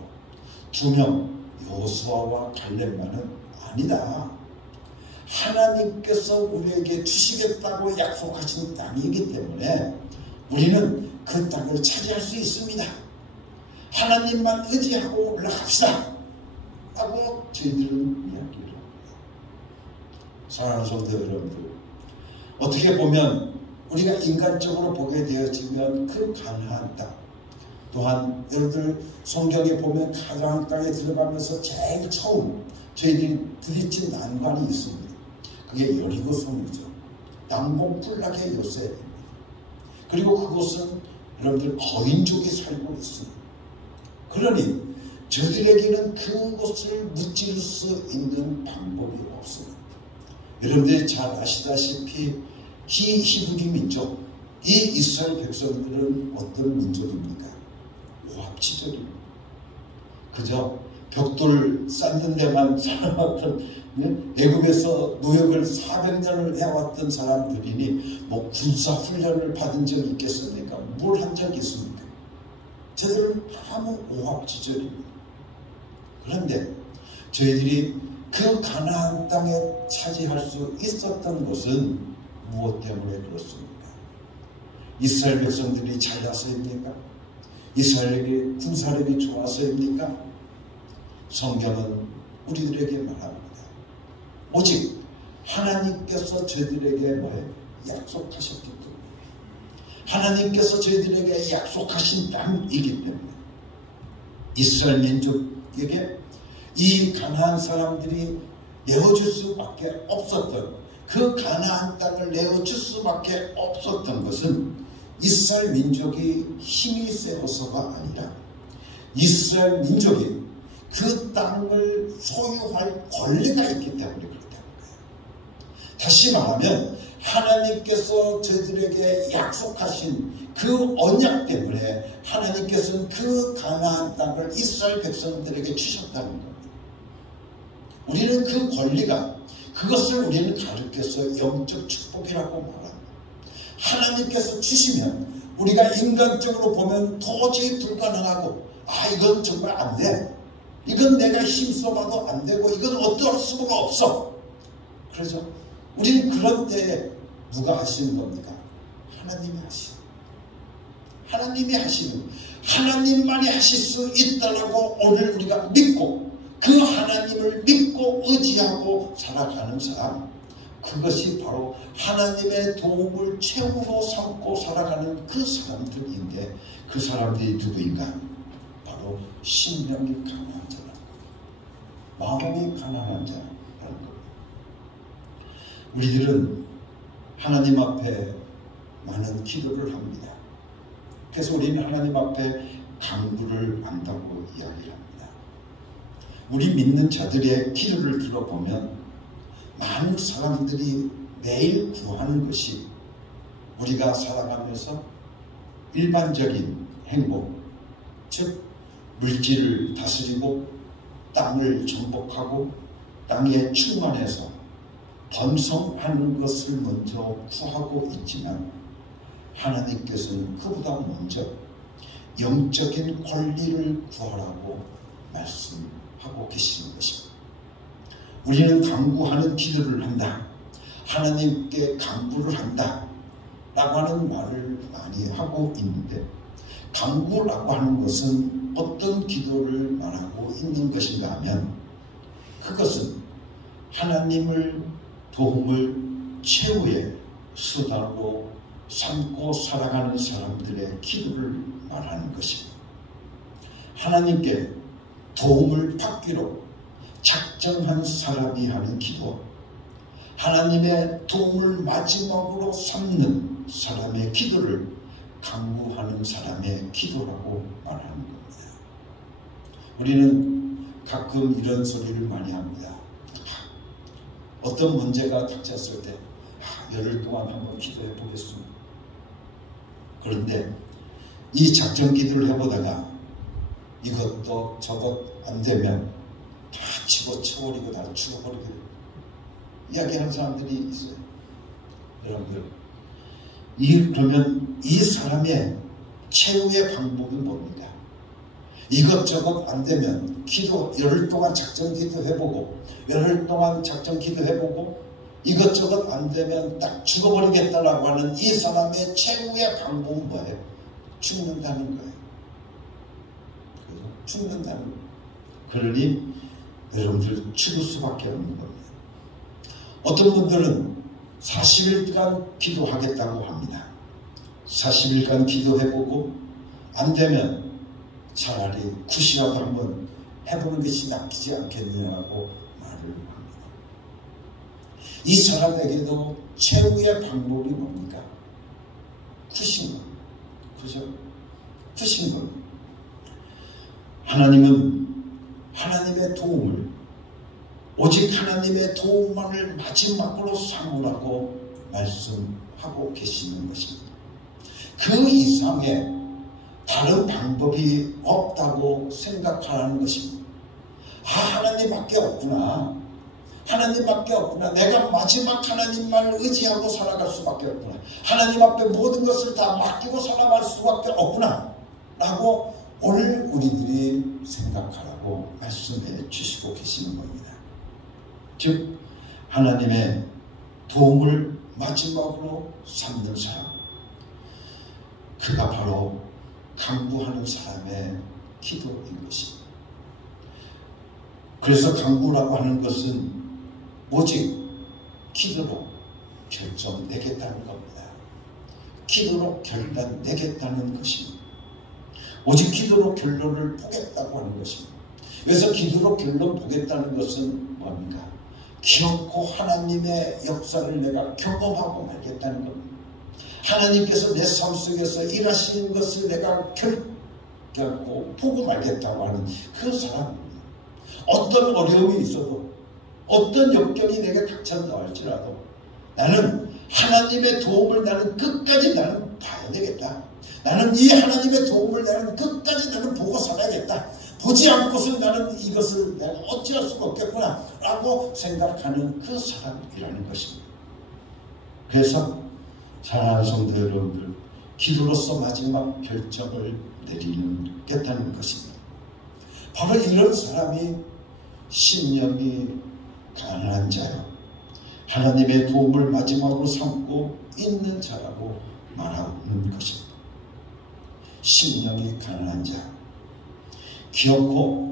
2명 여호수아와 갈렙만은 아니다. 하나님께서 우리에게 주시겠다고 약속하신 땅이기 때문에 우리는 그 땅을 차지할 수 있습니다. 하나님만 의지하고 올라갑시다. 라고 저희들은 이야기를 합니다. 사랑하는 성도 여러분들, 어떻게 보면 우리가 인간적으로 보게 되어지면 그 가나안 땅, 또한 여러분들 성경에 보면 가나안 땅에 들어가면서 제일 처음 저희들이 부딪힌 난관이 있습니다. 그게 여리고성이죠. 난공불락의 요새입니다. 그리고 그곳은 여러분들 거인족이 살고 있습니다. 그러니 저들에게는 그곳을 무찌를 수 있는 방법이 없습니다. 여러분들이 잘 아시다시피 히브리 민족, 이 이스라엘 백성들은 어떤 민족입니까? 오합지졸입니다. 그저 벽돌 쌓는 데만 살아왔던, 애굽에서 노역을 400년을 해왔던 사람들이니 뭐 군사훈련을 받은 적이 있겠습니까? 뭘 한 적이 있습니까? 저들은 아무 오합지졸입니다. 그런데 저희들이 그 가나안 땅에 차지할 수 있었던 것은 무엇 때문에 그렇습니까? 이스라엘 백성들이 잘나서입니까? 이스라엘에게 군사력이 좋아서입니까? 성경은 우리들에게 말합니다. 오직 하나님께서 저희들에게 뭐예요? 약속하셨기 때문에, 하나님께서 저희들에게 약속하신 땅이기 때문에 이스라엘 민족에게 이 가나안 사람들이 내어줄 수밖에 없었던, 그 가나안 땅을 내어줄 수밖에 없었던 것은 이스라엘 민족이 힘이 세워서가 아니라 이스라엘 민족이 그 땅을 소유할 권리가 있기 때문에 그렇다는 거예요. 다시 말하면 하나님께서 저희들에게 약속하신 그 언약 때문에 하나님께서는 그 가나안 땅을 이스라엘 백성들에게 주셨다는 겁니다. 우리는 그 권리가, 그것을 우리는 가르쳐서 영적 축복이라고 말합니다. 하나님께서 주시면 우리가 인간적으로 보면 도저히 불가능하고, 이건 정말 안 돼, 이건 내가 힘써봐도 안 되고, 이건 어떨 수가 없어. 그렇죠? 우리는 그런 때에 누가 하시는 겁니까? 하나님이 하시는. 하나님이 하시는, 하나님만이 하실 수 있다라고 오늘 우리가 믿고 그 하나님을 믿고 의지하고 살아가는 사람, 그것이 바로 하나님의 도움을 최후로 삼고 살아가는 그 사람들인데, 그 사람들이 누구인가? 바로 심령이 강한 자라는 것, 마음이 가난한 자라는 것. 우리들은 하나님 앞에 많은 기도를 합니다. 그래서 우리는 하나님 앞에 간구를 한다고 이야기를 합니다. 우리 믿는 자들의 기도를 들어보면 많은 사람들이 매일 구하는 것이 우리가 살아가면서 일반적인 행복, 즉 물질을 다스리고 땅을 정복하고 땅에 충만해서 번성하는 것을 먼저 구하고 있지만, 하나님께서는 그보다 먼저 영적인 권리를 구하라고 말씀하고 계시는 것입니다. 우리는 간구하는 기도를 한다, 하나님께 간구를 한다 라고 하는 말을 많이 하고 있는데, 간구라고 하는 것은 어떤 기도를 말하고 있는 것인가 하면, 그것은 하나님을 도움을 최후의 수단으로 삼고 살아가는 사람들의 기도를 말하는 것입니다. 하나님께 도움을 받기로 작정한 사람이 하는 기도, 하나님의 도움을 마지막으로 삼는 사람의 기도를 간구하는 사람의 기도라고 말하는 겁니다. 우리는 가끔 이런 소리를 많이 합니다. 어떤 문제가 닥쳤을 때 열흘 동안 한번 기도해 보겠습니다. 그런데 이 작정 기도를 해보다가 이것도 저것 안 되면 다 집어쳐버리고 다 죽어버리고 이야기하는 사람들이 있어요. 여러분들, 그러면 이 사람의 최후의 방법이 뭡니까? 이것저것 안 되면 기도 열흘 동안 작정 기도해보고, 열흘 동안 작정 기도해보고, 이것저것 안 되면 딱 죽어버리겠다라고 하는 이 사람의 최후의 방법은 뭐예요? 죽는다는 거예요. 그래서 죽는다는 거예요. 그러니 여러분들 죽을 수밖에 없는 겁니다. 어떤 분들은 40일간 기도하겠다고 합니다. 40일간 기도해보고 안 되면 차라리 굿이라도 한번 해보는 것이 낫지 않겠느냐고 말을 합니다. 이 사람에게도 최후의 방법이 뭡니까? 굿인 겁니다. 그죠? 굿인 겁니다. 하나님은 하나님의 도움을, 오직 하나님의 도움만을 마지막으로 삼으라고 말씀하고 계시는 것입니다. 그 이상의 다른 방법이 없다고 생각하라는 것입니다. 하나님밖에 없구나. 하나님밖에 없구나. 내가 마지막 하나님만을 의지하고 살아갈 수밖에 없구나. 하나님 앞에 모든 것을 다 맡기고 살아갈 수밖에 없구나 라고 오늘 우리들이 생각하라고 말씀해 주시고 계시는 겁니다. 즉 하나님의 도움을 마지막으로 삼는 사람, 그가 바로 간구하는 사람의 기도인 것입니다. 그래서 간구라고 하는 것은 오직 기도로 결정내겠다는 겁니다. 기도로 결단내겠다는 것입니다. 오직 기도로 결론을 보겠다고 하는 것입니다. 그래서 기도로 결론 보겠다는 것은 뭡니까? 기어코 하나님의 역사를 내가 경험하고 말겠다는 겁니다. 하나님께서 내 삶 속에서 일하시는 것을 내가 결코 보고 말겠다고 하는 그 사람입니다. 어떤 어려움이 있어도, 어떤 역경이 내게 닥쳤다 할지라도 나는 하나님의 도움을 나는 끝까지 나는 봐야 되겠다. 나는 이 하나님의 도움을 나는 끝까지 나는 보고 살아야겠다. 보지 않고서 나는 이것을 내가 어찌할 수가 없겠구나 라고 생각하는 그 사람이라는 것입니다. 그래서 사랑하는 성도 여러분들, 기도로서 마지막 결정을 내리겠다는 것입니다. 바로 이런 사람이 신령이 가난한 자요, 하나님의 도움을 마지막으로 삼고 있는 자라고 말하는 것입니다. 심령이 가난한 자, 기어코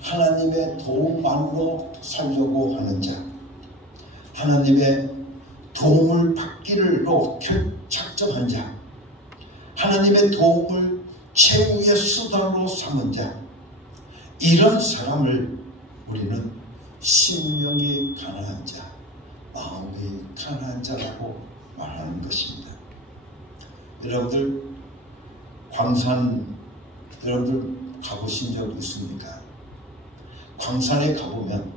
하나님의 도움만으로 살려고 하는 자, 하나님의 도움을 받기로 작정한 자, 하나님의 도움을 최후의 수단으로 삼은 자, 이런 사람을 우리는 심령이 가난한 자, 마음이 가난한 자라고 말하는 것입니다. 여러분들 광산 여러분들 가보신 적 있습니까? 광산에 가보면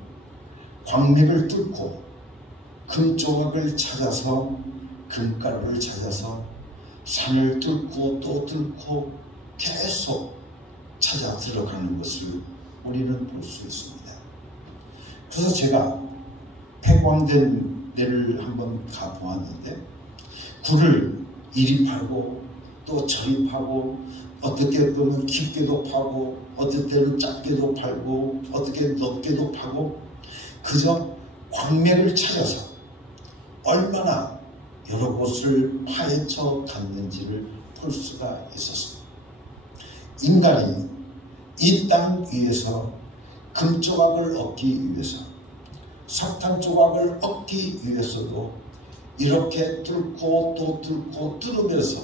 광맥을 뚫고 금조각을 찾아서 금가루를 찾아서 산을 뚫고 또 뚫고 계속 찾아 들어가는 것을 우리는 볼 수 있습니다. 그래서 제가 폐광된 데를 한번 가보았는데 굴을 이리 파고 또 저리 파고 어떻게 보면 깊게도 파고 어떨 때는 짧게도 팔고 어떻게 넓게도 파고 그저 광맥을 찾아서 얼마나 여러 곳을 파헤쳐 갔는지를 볼 수가 있었습니다. 인간이 이 땅 위에서 금조각을 얻기 위해서 석탄 조각을 얻기 위해서도 이렇게 뚫고 또 뚫고 뚫으면서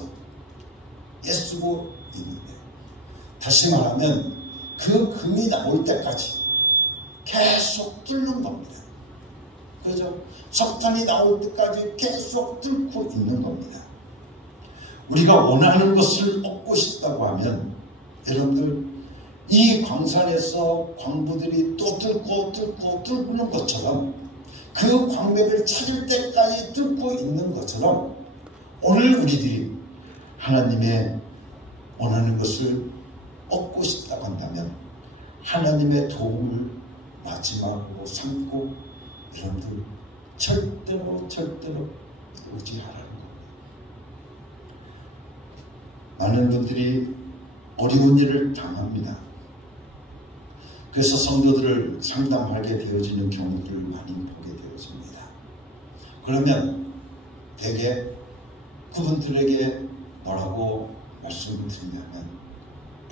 애쓰고 있는데, 다시 말하면 그 금이 나올 때까지 계속 뚫는 겁니다. 그죠? 석탄이 나올 때까지 계속 뚫고 있는 겁니다. 우리가 원하는 것을 얻고 싶다고 하면 여러분들 이 광산에서 광부들이 또 뚫고 뚫는 것처럼 그 광맥을 찾을 때까지 뚫고 있는 것처럼 오늘 우리들이 하나님의 원하는 것을 얻고 싶다고 한다면 하나님의 도움을 마지막으로 삼고 여러분들 절대로 의지하라는 겁니다. 많은 분들이 어려운 일을 당합니다. 그래서 성도들을 상담하게 되어지는 경우들을 많이 보게 되어집니다. 그러면 대개 그분들에게 뭐라고 말씀을 드리냐면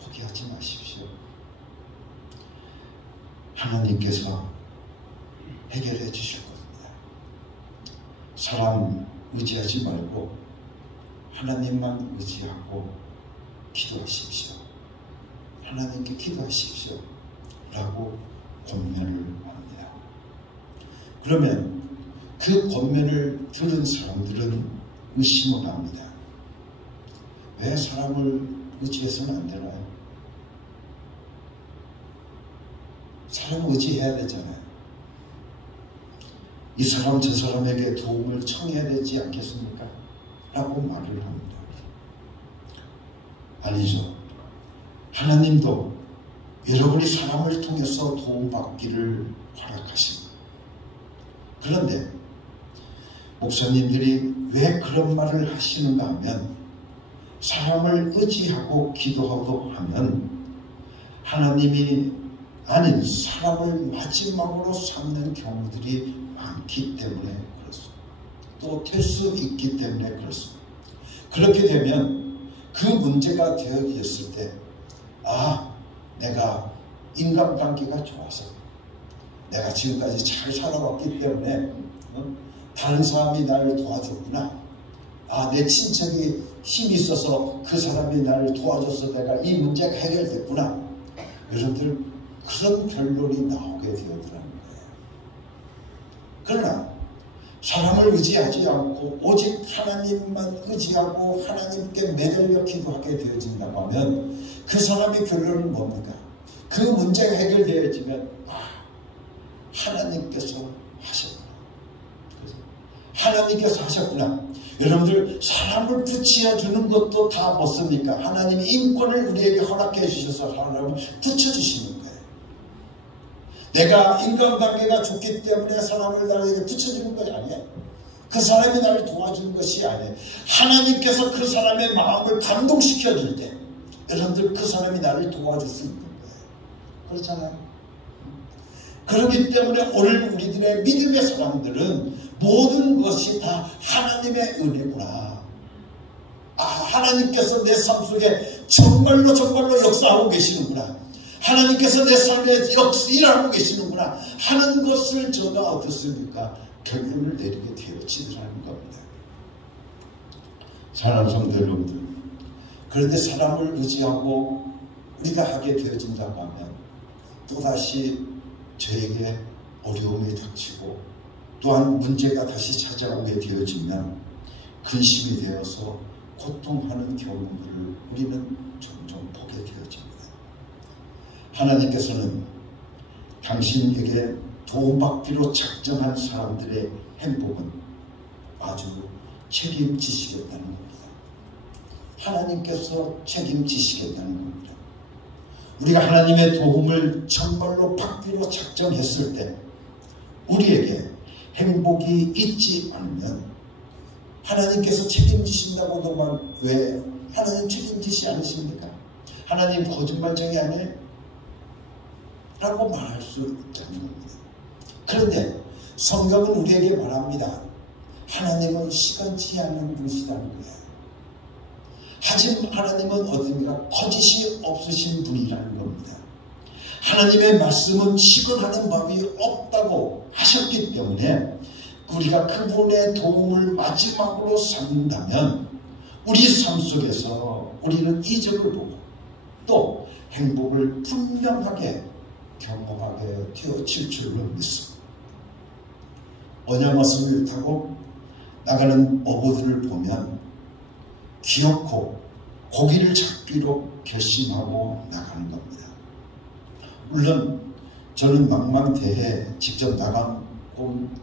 포기하지 마십시오. 하나님께서 해결해 주실 겁니다. 사람 의지하지 말고 하나님만 의지하고 기도하십시오. 하나님께 기도하십시오. 라고 권면을 합니다. 그러면 그 권면을 들은 사람들은 의심을 합니다. 왜 사람을 의지해서는 안 되나요? 사람 의지해야 되잖아요. 이 사람 저 사람에게 도움을 청해야 되지 않겠습니까? 라고 말을 합니다. 아니죠. 하나님도 여러분이 사람을 통해서 도움받기를 허락하십니다. 그런데 목사님들이 왜 그런 말을 하시는가 하면 사람을 의지하고 기도하고 하면 하나님이 아닌 사람을 마지막으로 삼는 경우들이 많기 때문에 그렇습니다. 또 될 수 있기 때문에 그렇습니다. 그렇게 되면 그 문제가 되어졌을 때 내가 인간관계가 좋아서 내가 지금까지 잘 살아왔기 때문에 다른 사람이 나를 도와줬구나. 내 친척이 힘이 있어서 그 사람이 나를 도와줘서 내가 이 문제가 해결됐구나. 여러분들 그런 결론이 나오게 되어더라는 거예요. 그러나 사람을 의지하지 않고 오직 하나님만 의지하고 하나님께 매달려 기도하게 되어진다고 하면 그 사람의 결론은 뭡니까? 그 문제가 해결되어지면 하나님께서 하셨구나. 하나님께서 하셨구나. 여러분들 사람을 붙여주는 것도 다 못습니까? 하나님이 인권을 우리에게 허락해 주셔서 사람을 붙여주시는 거예요. 내가 인간관계가 좋기 때문에 사람을 나에게 붙여주는 것이 아니에요. 그 사람이 나를 도와주는 것이 아니에요. 하나님께서 그 사람의 마음을 감동시켜 줄 때 여러분들 그 사람이 나를 도와줄 수 있는 거예요. 그렇잖아요. 그렇기 때문에 오늘 우리들의 믿음의 사람들은 모든 것이 다 하나님의 은혜구나. 하나님께서 내 삶 속에 정말로 역사하고 계시는구나, 하나님께서 내 삶에 일하고 계시는구나 하는 것을 제가 어떻습니까? 결론을 내리게 되어지더라는 겁니다. 사랑하는 성도 여러분들, 그런데 사람을 의지하고 우리가 하게 되어진다고 하면 또다시 저에게 어려움이 닥치고 또한 문제가 다시 찾아오게 되어지면 근심이 되어서 고통하는 경우들을 우리는 종종 보게 되어집니다. 하나님께서는 당신에게 도움받기로 작정한 사람들의 행복은 아주 책임지시겠다는 겁니다. 하나님께서 책임지시겠다는 겁니다. 우리가 하나님의 도움을 정말로 받기로 작정했을 때 우리에게 행복이 있지 않으면 하나님께서 책임지신다고도만 왜 하나님 책임지시 않으십니까? 하나님 거짓말쟁이 아니에요? 라고 말할 수 있다는 겁니다. 그런데 성경은 우리에게 말합니다. 하나님은 시간치 않는 분이시다는 거예요. 하지만 하나님은 어디입니까? 거짓이 없으신 분이라는 겁니다. 하나님의 말씀은 시건하는 법이 없다고 하셨기 때문에 우리가 그분의 도움을 마지막으로 삼는다면 우리 삶 속에서 우리는 이적을 보고 또 행복을 분명하게 경험하게 되어질 줄로 믿습니다. 언약말씀을 타고 나가는 어부들을 보면 귀엽고 고기를 잡기로 결심하고 나가는 겁니다. 물론 저는 망망대해에 직접 나간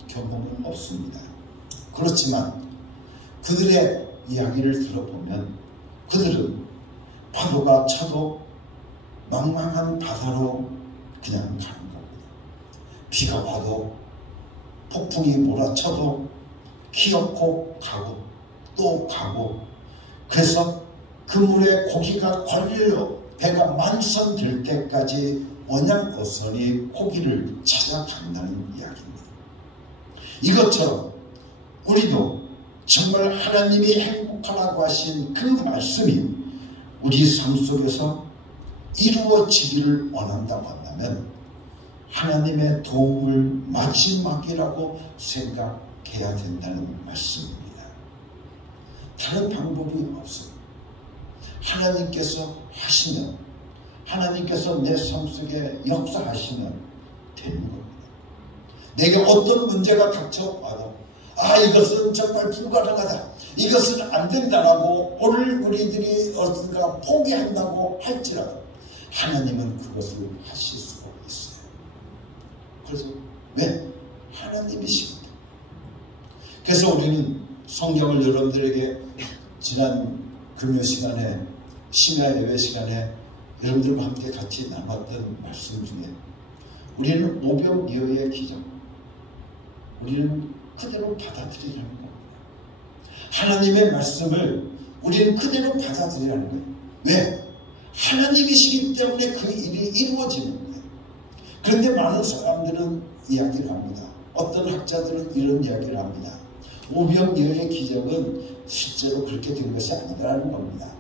경험은 없습니다. 그렇지만 그들의 이야기를 들어보면 그들은 파도가 차도 망망한 바다로 그냥 가는 겁니다. 비가 와도 폭풍이 몰아쳐도 기어코 가고 또 가고, 그래서 그 물에 고기가 걸려 배가 만선될 때까지 언약어선이 고기를 찾아간다는 이야기입니다. 이것처럼 우리도 정말 하나님이 행복하라고 하신 그 말씀이 우리 삶 속에서 이루어지기를 원한다고 한다면 하나님의 도움을 마지막이라고 생각해야 된다는 말씀입니다. 다른 방법이 없습니다. 하나님께서 하시면, 하나님께서 내 삶 속에 역사하시면 되는 겁니다. 내게 어떤 문제가 닥쳐와도 이것은 정말 불가능하다, 이것은 안 된다라고 오늘 우리들이 어딘가 포기한다고 할지라도 하나님은 그것을 하실 수가 있어요. 그래서 왜? 하나님이십니다. 그래서 우리는 성경을 여러분들에게 지난 금요 시간에 심야 예배 시간에 여러분들과 함께 같이 나눴던 말씀 중에 우리는 오병이어의 기적, 우리는 그대로 받아들이라는 겁니다. 하나님의 말씀을 우리는 그대로 받아들이라는 거예요. 왜? 하나님이시기 때문에 그 일이 이루어지는 거예요. 그런데 많은 사람들은 이야기를 합니다. 어떤 학자들은 이런 이야기를 합니다. 오병이어의 기적은 실제로 그렇게 된 것이 아니라는 겁니다.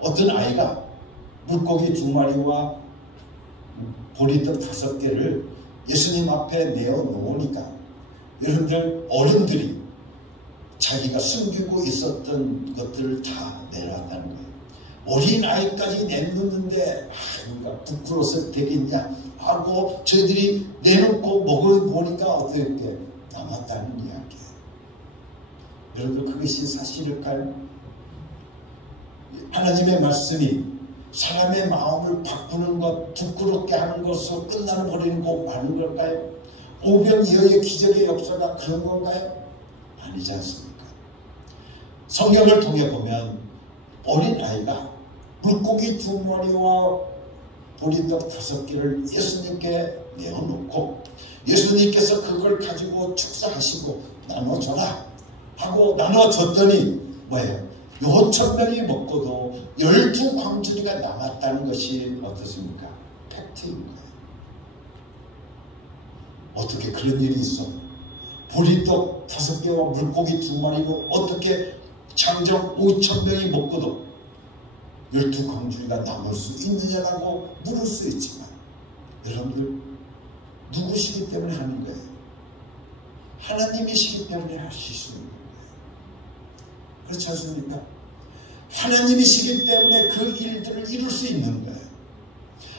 어떤 아이가 물고기 2마리와 보리떡 5개를 예수님 앞에 내어놓으니까 여러분들 어른들이 자기가 숨기고 있었던 것들을 다 내놨다는 거예요. 어린아이까지 내놓는데 뭔가 부끄러워서 되겠냐 하고 저희들이 내놓고 먹어보니까 어떻게 남았다는 이야기예요. 여러분들 그것이 사실일까요? 하나님의 말씀이 사람의 마음을 바꾸는 것, 부끄럽게 하는 것으로 끝나버리는 거 많은 걸까요? 오병이어의 기적의 역사가 그런 건가요? 아니지 않습니까? 성경을 통해 보면 어린아이가 물고기 2마리와 보리떡 5개를 예수님께 내어놓고 예수님께서 그걸 가지고 축사하시고 나눠줘라 하고 나눠줬더니 뭐예요? 5,000명이 먹고도 12광주리가 남았다는 것이 어떻습니까? 팩트인 거예요. 어떻게 그런 일이 있어? 보리떡 5개와 물고기 2마리로 어떻게 장정 5,000명이 먹고도 12광주리가 남을 수 있느냐라고 물을 수 있지만 여러분들 누구시기 때문에 하는 거예요? 하나님이시기 때문에 하실 수 있는 거예요. 그렇지 않습니까? 하나님이시기 때문에 그 일들을 이룰 수 있는 거예요.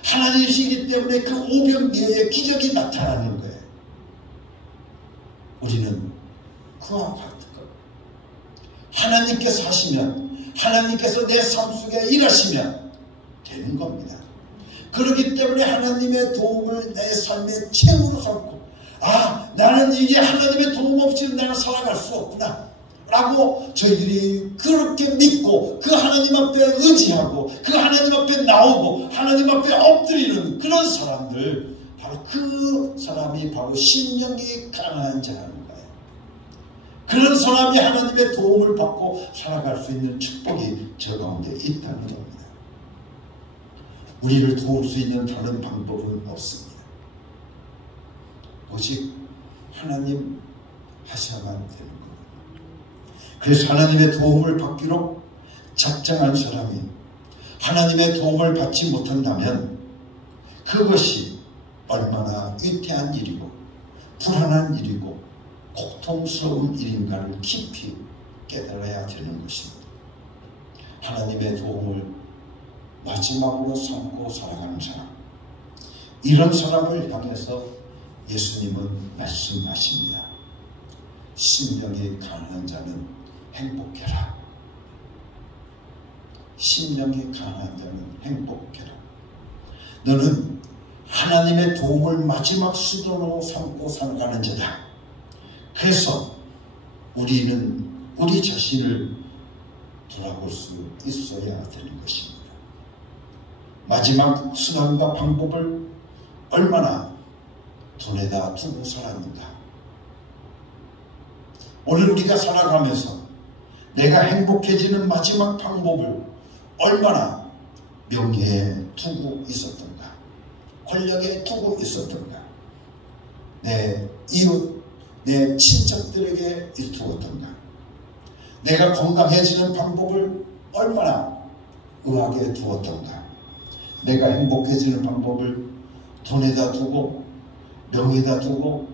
하나님이시기 때문에 그 오병이어의 기적이 나타나는 거예요. 우리는 그와 같은 것. 하나님께서 하시면, 하나님께서 내 삶 속에 일하시면 되는 겁니다. 그렇기 때문에 하나님의 도움을 내 삶의 최후로 삼고, 아, 나는 이게 하나님의 도움 없이는 나는 살아갈 수 없구나 라고 저희들이 그렇게 믿고 그 하나님 앞에 의지하고 그 하나님 앞에 나오고 하나님 앞에 엎드리는 그런 사람들, 바로 그 사람이 바로 심령이 강한 자라는 거예요. 그런 사람이 하나님의 도움을 받고 살아갈 수 있는 축복이 저 가운데 있다는 겁니다. 우리를 도울 수 있는 다른 방법은 없습니다. 오직 하나님 하셔야만 되는 겁니다. 그래서 하나님의 도움을 받기로 작정한 사람이 하나님의 도움을 받지 못한다면 그것이 얼마나 위태한 일이고 불안한 일이고 고통스러운 일인가를 깊이 깨달아야 되는 것입니다. 하나님의 도움을 마지막으로 삼고 살아가는 사람, 이런 사람을 향해서 예수님은 말씀하십니다. 심령이 가난한 자는 행복해라. 심령이 가난한 자는 행복해라. 너는 하나님의 도움을 마지막 수단으로 삼고 살아가는 자다. 그래서 우리는 우리 자신을 돌아볼 수 있어야 되는 것입니다. 마지막 수단과 방법을 얼마나 돈에다 두고 살았는가. 오늘 우리가 살아가면서 내가 행복해지는 마지막 방법을 얼마나 명예에 두고 있었던가, 권력에 두고 있었던가, 내 이웃, 내 친척들에게 두었던가, 내가 건강해지는 방법을 얼마나 의학에 두었던가, 내가 행복해지는 방법을 돈에다 두고 명예에다 두고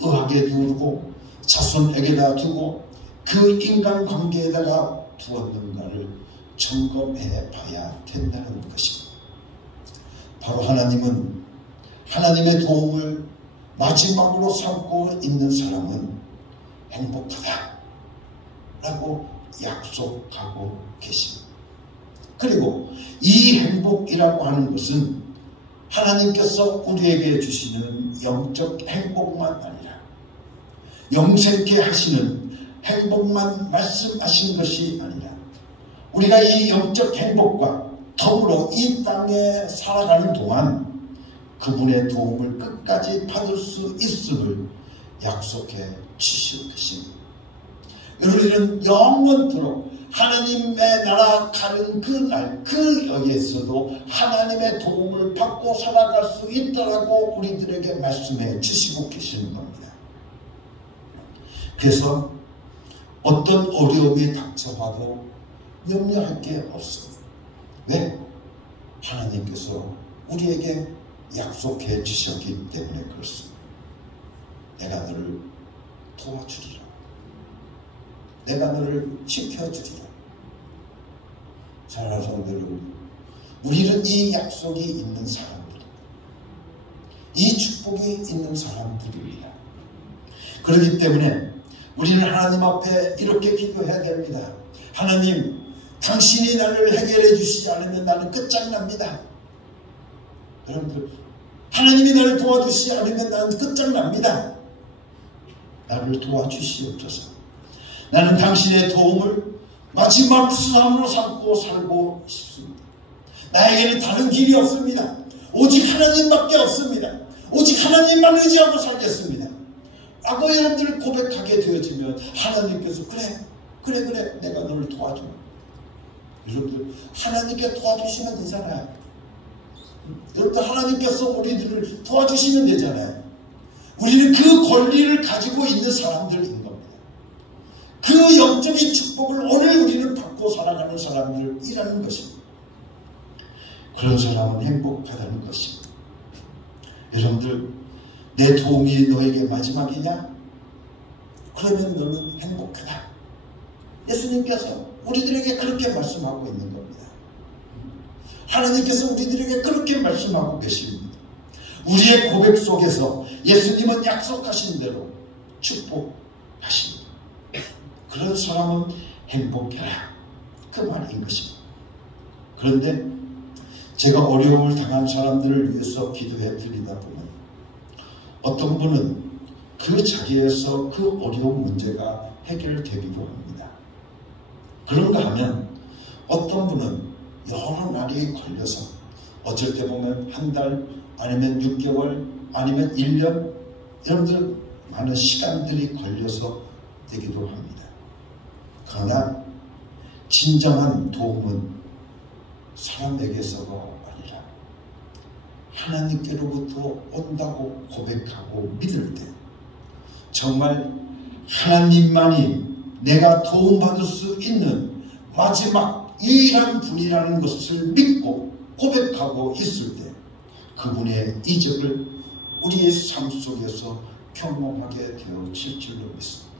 의학에 두고 자손에게다 두고 그 인간관계에다가 두었는가를 점검해 봐야 된다는 것입니다. 바로 하나님은 하나님의 도움을 마지막으로 삼고 있는 사람은 행복하다 라고 약속하고 계십니다. 그리고 이 행복이라고 하는 것은 하나님께서 우리에게 주시는 영적 행복만 아니라 영생케 하시는 행복만 말씀하신 것이 아니라 우리가 이 영적 행복과 더불어 이 땅에 살아가는 동안 그분의 도움을 끝까지 받을 수 있음을 약속해 주실 것입니다. 우리는 영원토록 하나님의 나라 가는 그날 그 여기에서도 하나님의 도움을 받고 살아갈 수 있다라고 우리들에게 말씀해 주시고 계시는 겁니다. 그래서 어떤 어려움이 닥쳐와도 염려할 게 없습니다. 왜? 하나님께서 우리에게 약속해 주셨기 때문에 그렇습니다. 내가 너를 도와주리라. 내가 너를 지켜주리라. 사랑하는 성도 여러분, 우리는 이 약속이 있는 사람들입니다. 이 축복이 있는 사람들입니다. 그렇기 때문에 우리는 하나님 앞에 이렇게 기도해야 됩니다. 하나님, 당신이 나를 해결해 주시지 않으면 나는 끝장납니다. 여러분들, 하나님이 나를 도와주시지 않으면 나는 끝장납니다. 나를 도와주시옵소서. 나는 당신의 도움을 마지막 수단으로 삼고 살고 싶습니다. 나에게는 다른 길이 없습니다. 오직 하나님밖에 없습니다. 오직 하나님만 의지하고 살겠습니다. 라고 여러분들 고백하게 되어지면 하나님께서 그래 내가 너를 도와줘. 여러분들 하나님께 도와주시면 되잖아요. 여러분들 하나님께서 우리들을 도와주시면 되잖아요. 우리는 그 권리를 가지고 있는 사람들인 겁니다. 그 영적인 축복을 오늘 우리는 받고 살아가는 사람들이라는 것입니다. 그런 사람은 행복하다는 것입니다. 여러분들, 내 도움이 너에게 마지막이냐? 그러면 너는 행복하다. 예수님께서 우리들에게 그렇게 말씀하고 있는 겁니다. 하나님께서 우리들에게 그렇게 말씀하고 계십니다. 우리의 고백 속에서 예수님은 약속하신 대로 축복하십니다. 그런 사람은 행복해라, 그 말인 것입니다. 그런데 제가 어려움을 당한 사람들을 위해서 기도해 드리다 보면 어떤 분은 그 자리에서 그 어려운 문제가 해결되기도 합니다. 그런가 하면 어떤 분은 여러 날이 걸려서 어쩔 때 보면 한 달, 아니면 6개월, 아니면 1년, 여러분들 많은 시간들이 걸려서 되기도 합니다. 그러나 진정한 도움은 사람에게서가 아니라 하나님께로부터 온다고 고백하고 믿을 때 정말 하나님만이 내가 도움받을 수 있는 마지막 유일한 분이라는 것을 믿고 고백하고 있을 때 그분의 이적을 우리의 삶 속에서 경험하게 되어질 줄로 믿습니다.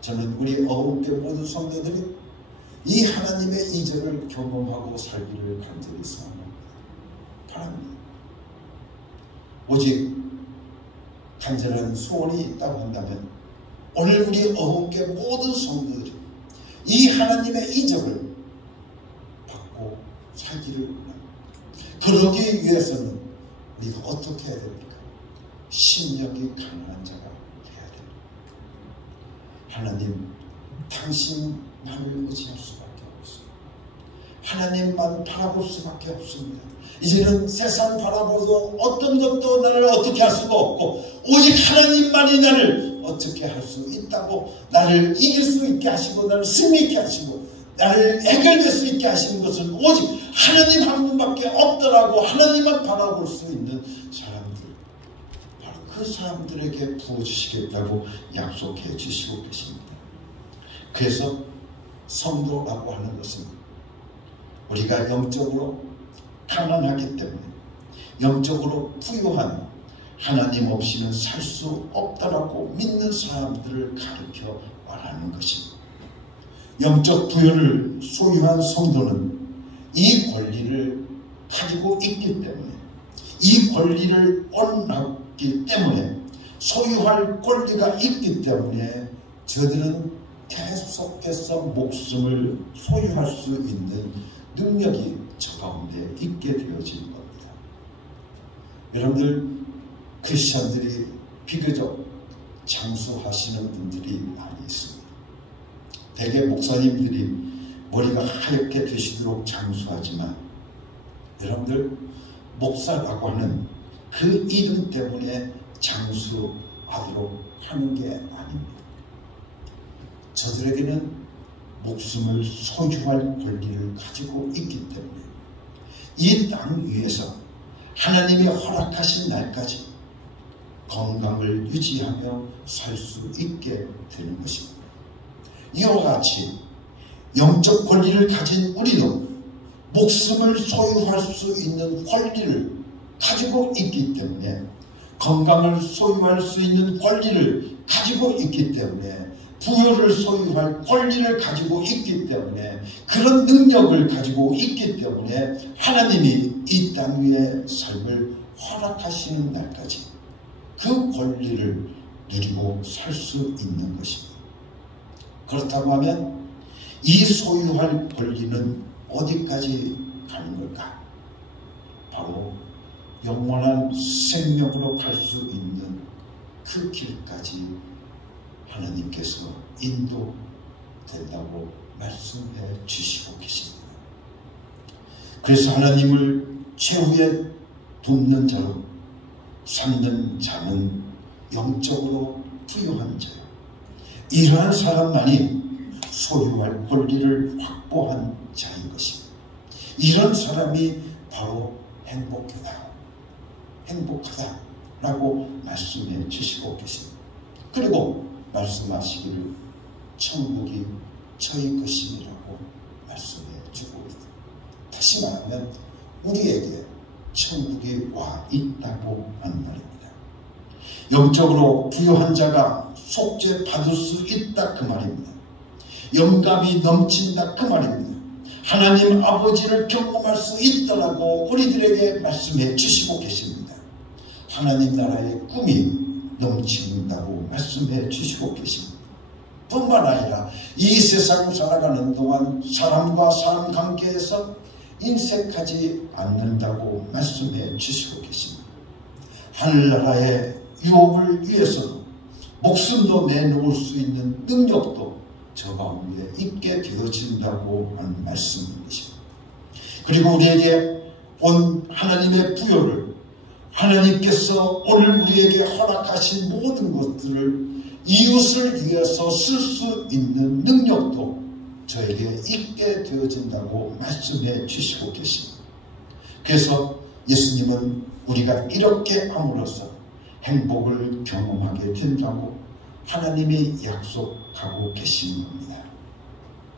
저는 우리 어음교 모든 성도들이 이 하나님의 이적을 경험하고 살기를 간절히 소원합니다. 바랍니다. 오직 간절한 소원이 있다고 한다면 오늘 우리 어음교 모든 성도들이 이 하나님의 이적을 받고 살기를 원합니다. 그러기 위해서는 우리가 어떻게 해야 됩니까? 심령이 강한 자가 되어야 됩니다. 하나님, 당신만을 의지할 수밖에 없습니다. 하나님만 바라볼 수밖에 없습니다. 이제는 세상 바라보도 어떤 것도 나를 어떻게 할 수가 없고 오직 하나님만이 나를 어떻게 할 수 있다고, 나를 이길 수 있게 하시고 나를 승리케 하시고 나를 해결될 수 있게 하시는 것은 오직 하나님 한 분밖에 없더라고 하나님만 바라볼 수 있는 사람들, 바로 그 사람들에게 부어주시겠다고 약속해 주시고 계십니다. 그래서 성도라고 하는 것은 우리가 영적으로 가난하기 때문에 영적으로 부유한 하나님 없이는 살 수 없다라고 믿는 사람들을 가르쳐 말하는 것입니다. 영적 부여를 소유한 성도는 이 권리를 가지고 있기 때문에, 이 권리를 얻었기 때문에, 소유할 권리가 있기 때문에 저들은 계속해서 목숨을 소유할 수 있는 능력이 저 가운데 있게 되어진 겁니다. 여러분들, 크리스천들이 비교적 장수하시는 분들이 많이 있습니다. 대개 목사님들이 머리가 하얗게 되시도록 장수하지만 여러분들, 목사라고 하는 그 이름 때문에 장수하도록 하는 게 아닙니다. 저들에게는 목숨을 소유할 권리를 가지고 있기 때문에 이 땅 위에서 하나님이 허락하신 날까지 건강을 유지하며 살 수 있게 되는 것입니다. 이와 같이 영적 권리를 가진 우리도 목숨을 소유할 수 있는 권리를 가지고 있기 때문에, 건강을 소유할 수 있는 권리를 가지고 있기 때문에, 부여를 소유할 권리를 가지고 있기 때문에, 그런 능력을 가지고 있기 때문에 하나님이 이 땅 위의 삶을 허락하시는 날까지 그 권리를 누리고 살 수 있는 것입니다. 그렇다고 하면 이 소유할 권리는 어디까지 가는 걸까? 바로 영원한 생명으로 갈 수 있는 그 길까지 하나님께서 인도된다고 말씀해 주시고 계십니다. 그래서 하나님을 최후에 돕는 자로 삼는 자는 영적으로 부유한 자요, 이러한 사람만이 소유할 권리를 확보한 자인 것입니다. 이런 사람이 바로 행복하다라고 말씀해 주시고 계십니다. 그리고 말씀하시기를 천국이 저희 것임이라고 말씀해 주고 있습니다. 다시 말하면 우리에게 천국이 와 있다고 하는 말입니다. 영적으로 부유한 자가 속죄 받을 수 있다 그 말입니다. 영감이 넘친다 그 말입니다. 하나님 아버지를 경험할 수 있다라고 우리들에게 말씀해 주시고 계십니다. 하나님 나라의 꿈이 넘친다고 말씀해 주시고 계십니다. 뿐만 아니라 이 세상 살아가는 동안 사람과 사람 관계에서 인색하지 않는다고 말씀해 주시고 계십니다. 하늘나라의 유업을 위해서도 목숨도 내놓을 수 있는 능력도 저 가운데 있게 되어진다고 하는 말씀이십니다. 그리고 우리에게 온 하나님의 부여를 하나님께서 오늘 우리에게 허락하신 모든 것들을 이웃을 위해서 쓸 수 있는 능력도 저에게 있게 되어진다고 말씀해 주시고 계십니다. 그래서 예수님은 우리가 이렇게 함으로써 행복을 경험하게 된다고 하나님이 약속하고 계신 겁니다.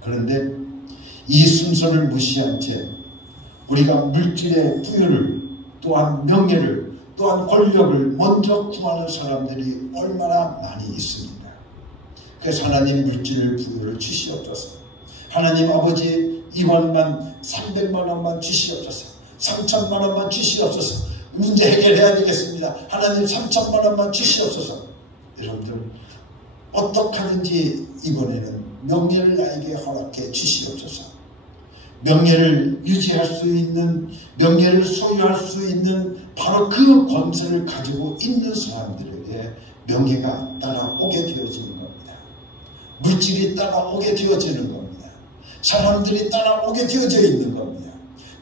그런데 이 순서를 무시한 채 우리가 물질의 부유를 또한 명예를 또한 권력을 먼저 구하는 사람들이 얼마나 많이 있습니다. 그래서 하나님 물질 부유를 주시옵소서. 하나님 아버지 이원만 300만 원만 주시옵소서. 3천만 원만 주시옵소서. 문제 해결해야 되겠습니다. 하나님 3천만 원만 주시옵소서. 여러분들 어떻게 하든지 이번에는 명예를 나에게 허락해 주시옵소서. 명예를 유지할 수 있는, 명예를 소유할 수 있는 바로 그 권세를 가지고 있는 사람들에게 명예가 따라오게 되어지는 겁니다. 물질이 따라오게 되어지는 겁니다. 사람들이 따라오게 되어져 있는 겁니다.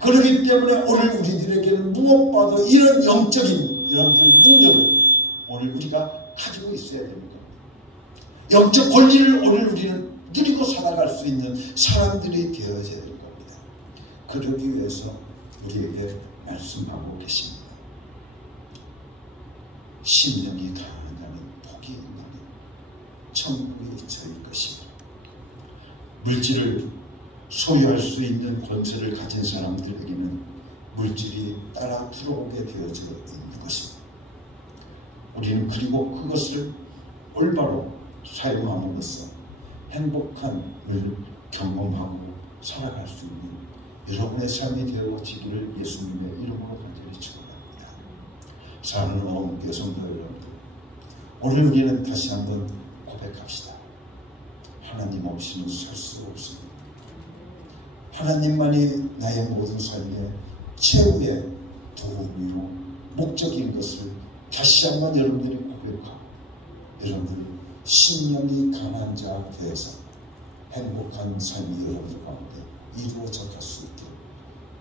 그렇기 때문에 오늘 우리들에게는 무엇보다도 이런 영적인 여러분들 능력을 오늘 우리가 가지고 있어야 됩니다. 영적 권리를 오늘 우리는 누리고 살아갈 수 있는 사람들이 되어져야 될 겁니다. 그러기 위해서 우리에게 말씀하고 계십니다. 심령이 다하는 자는 복이 있나니 천국이 저희 것입니다. 물질을 소유할 수 있는 권세를 가진 사람들에게는 물질이 따라 들어오게 되어져 있는 것입니다. 우리는 그리고 그것을 올바로 사용함으로써 행복함을 경험하고 살아갈 수 있는 여러분의 삶이 되어지기를 예수님의 이름으로 간절히 축원합니다. 사랑하는 어머니께 성도 여러분들, 오늘 우리는 다시 한번 고백합시다. 하나님 없이는 살 수 없습니다. 하나님만이 나의 모든 삶의 최후의 도움이요 목적인 것을 다시 한번 여러분들이 고백하고 여러분들 신령이 강한 자 되어서 행복한 삶이 여러분들 가운데 이루어져 갈 수 있게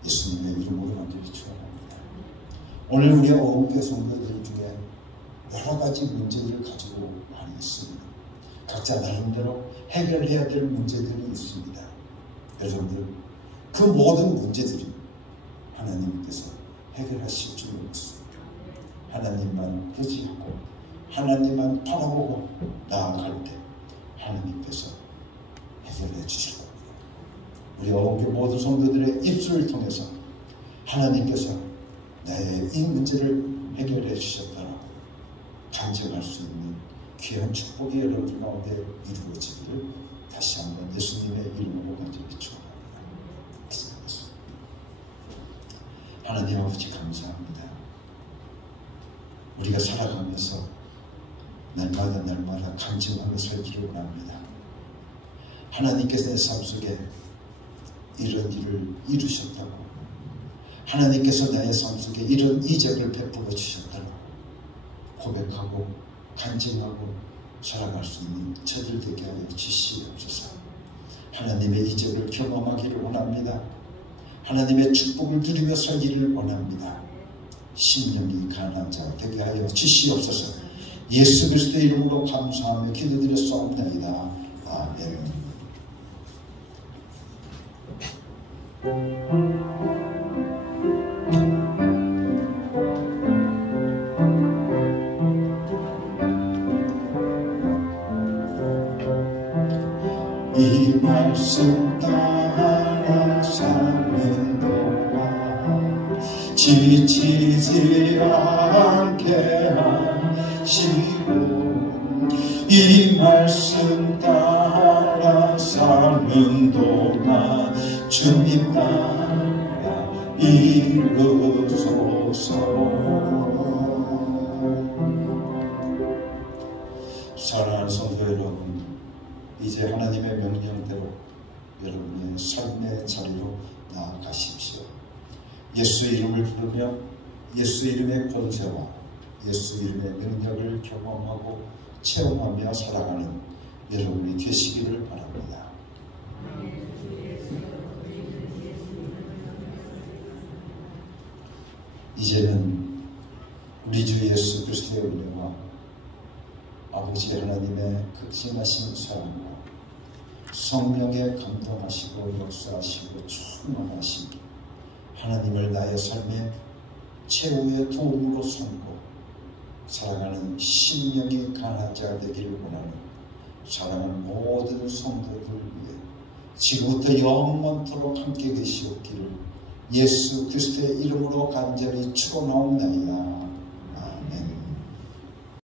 예수님의 이름으로 간절히 축원합니다. 오늘 우리 어음교 성도들 중에 여러 가지 문제를 가지고 많이 있습니다. 각자 나름대로 해결해야 될 문제들이 있습니다. 여러분들 그 모든 문제들이 하나님께서 해결하실 줄 믿습니다. 하나님만 의지하고 하나님만 바라보고 나아갈 때 하나님께서 해결해 주실 겁니다. 우리 어음교 모든 성도들의 입술을 통해서 하나님께서 나의 이 문제를 해결해 주셨다라고 간증할 수 있는 귀한 축복이 여러분들 가운데 이루어지기를 다시 한번 예수님의 이름으로 간절히 축원합니다. 하나님 아버지 감사합니다. 우리가 살아가면서 날마다 간증하며 살기를 원합니다. 하나님께서 내 삶 속에 이런 일을 이루셨다고, 하나님께서 나의 삶 속에 이런 이적을 베풀어 주셨다고 고백하고 간증하고 살아갈 수 있는 저들 되게 하여 주시옵소서. 하나님의 이적을 경험하기를 원합니다. 하나님의 축복을 누리며 살기를 원합니다. 신령이 가난한 자 되게 하여 주시옵소서. 예수 그리스도의 이름으로 감사하며 기도드렸사옵나이다. 아멘. 말씀 따라 사는 동안 지치지 않게 하시고 이 말씀 따라 사는 동안 주님 나라 이루소서. 사랑하는 성도 여러분, 이제 하나님의 명령대로 여러분의 삶의 자리로 나아가십시오. 예수 이름을 부르며 예수 이름의 권세와 예수 이름의 능력을 경험하고 체험하며 살아가는 여러분이 되시기를 바랍니다. 이제는 우리 주 예수 그리스도의 은혜와 아버지 하나님의 극진하신 사랑과 성령의 감동하시고 역사하시고 충만하신 하나님을 나의 삶의 최후의 도움으로 삼고 살아가는 심령이 강한 자 되기를 원하는 사랑하는 모든 성도들 위해 지금부터 영원토록 함께 계시옵기를 예수 그리스도의 이름으로 간절히 축원하옵나이다.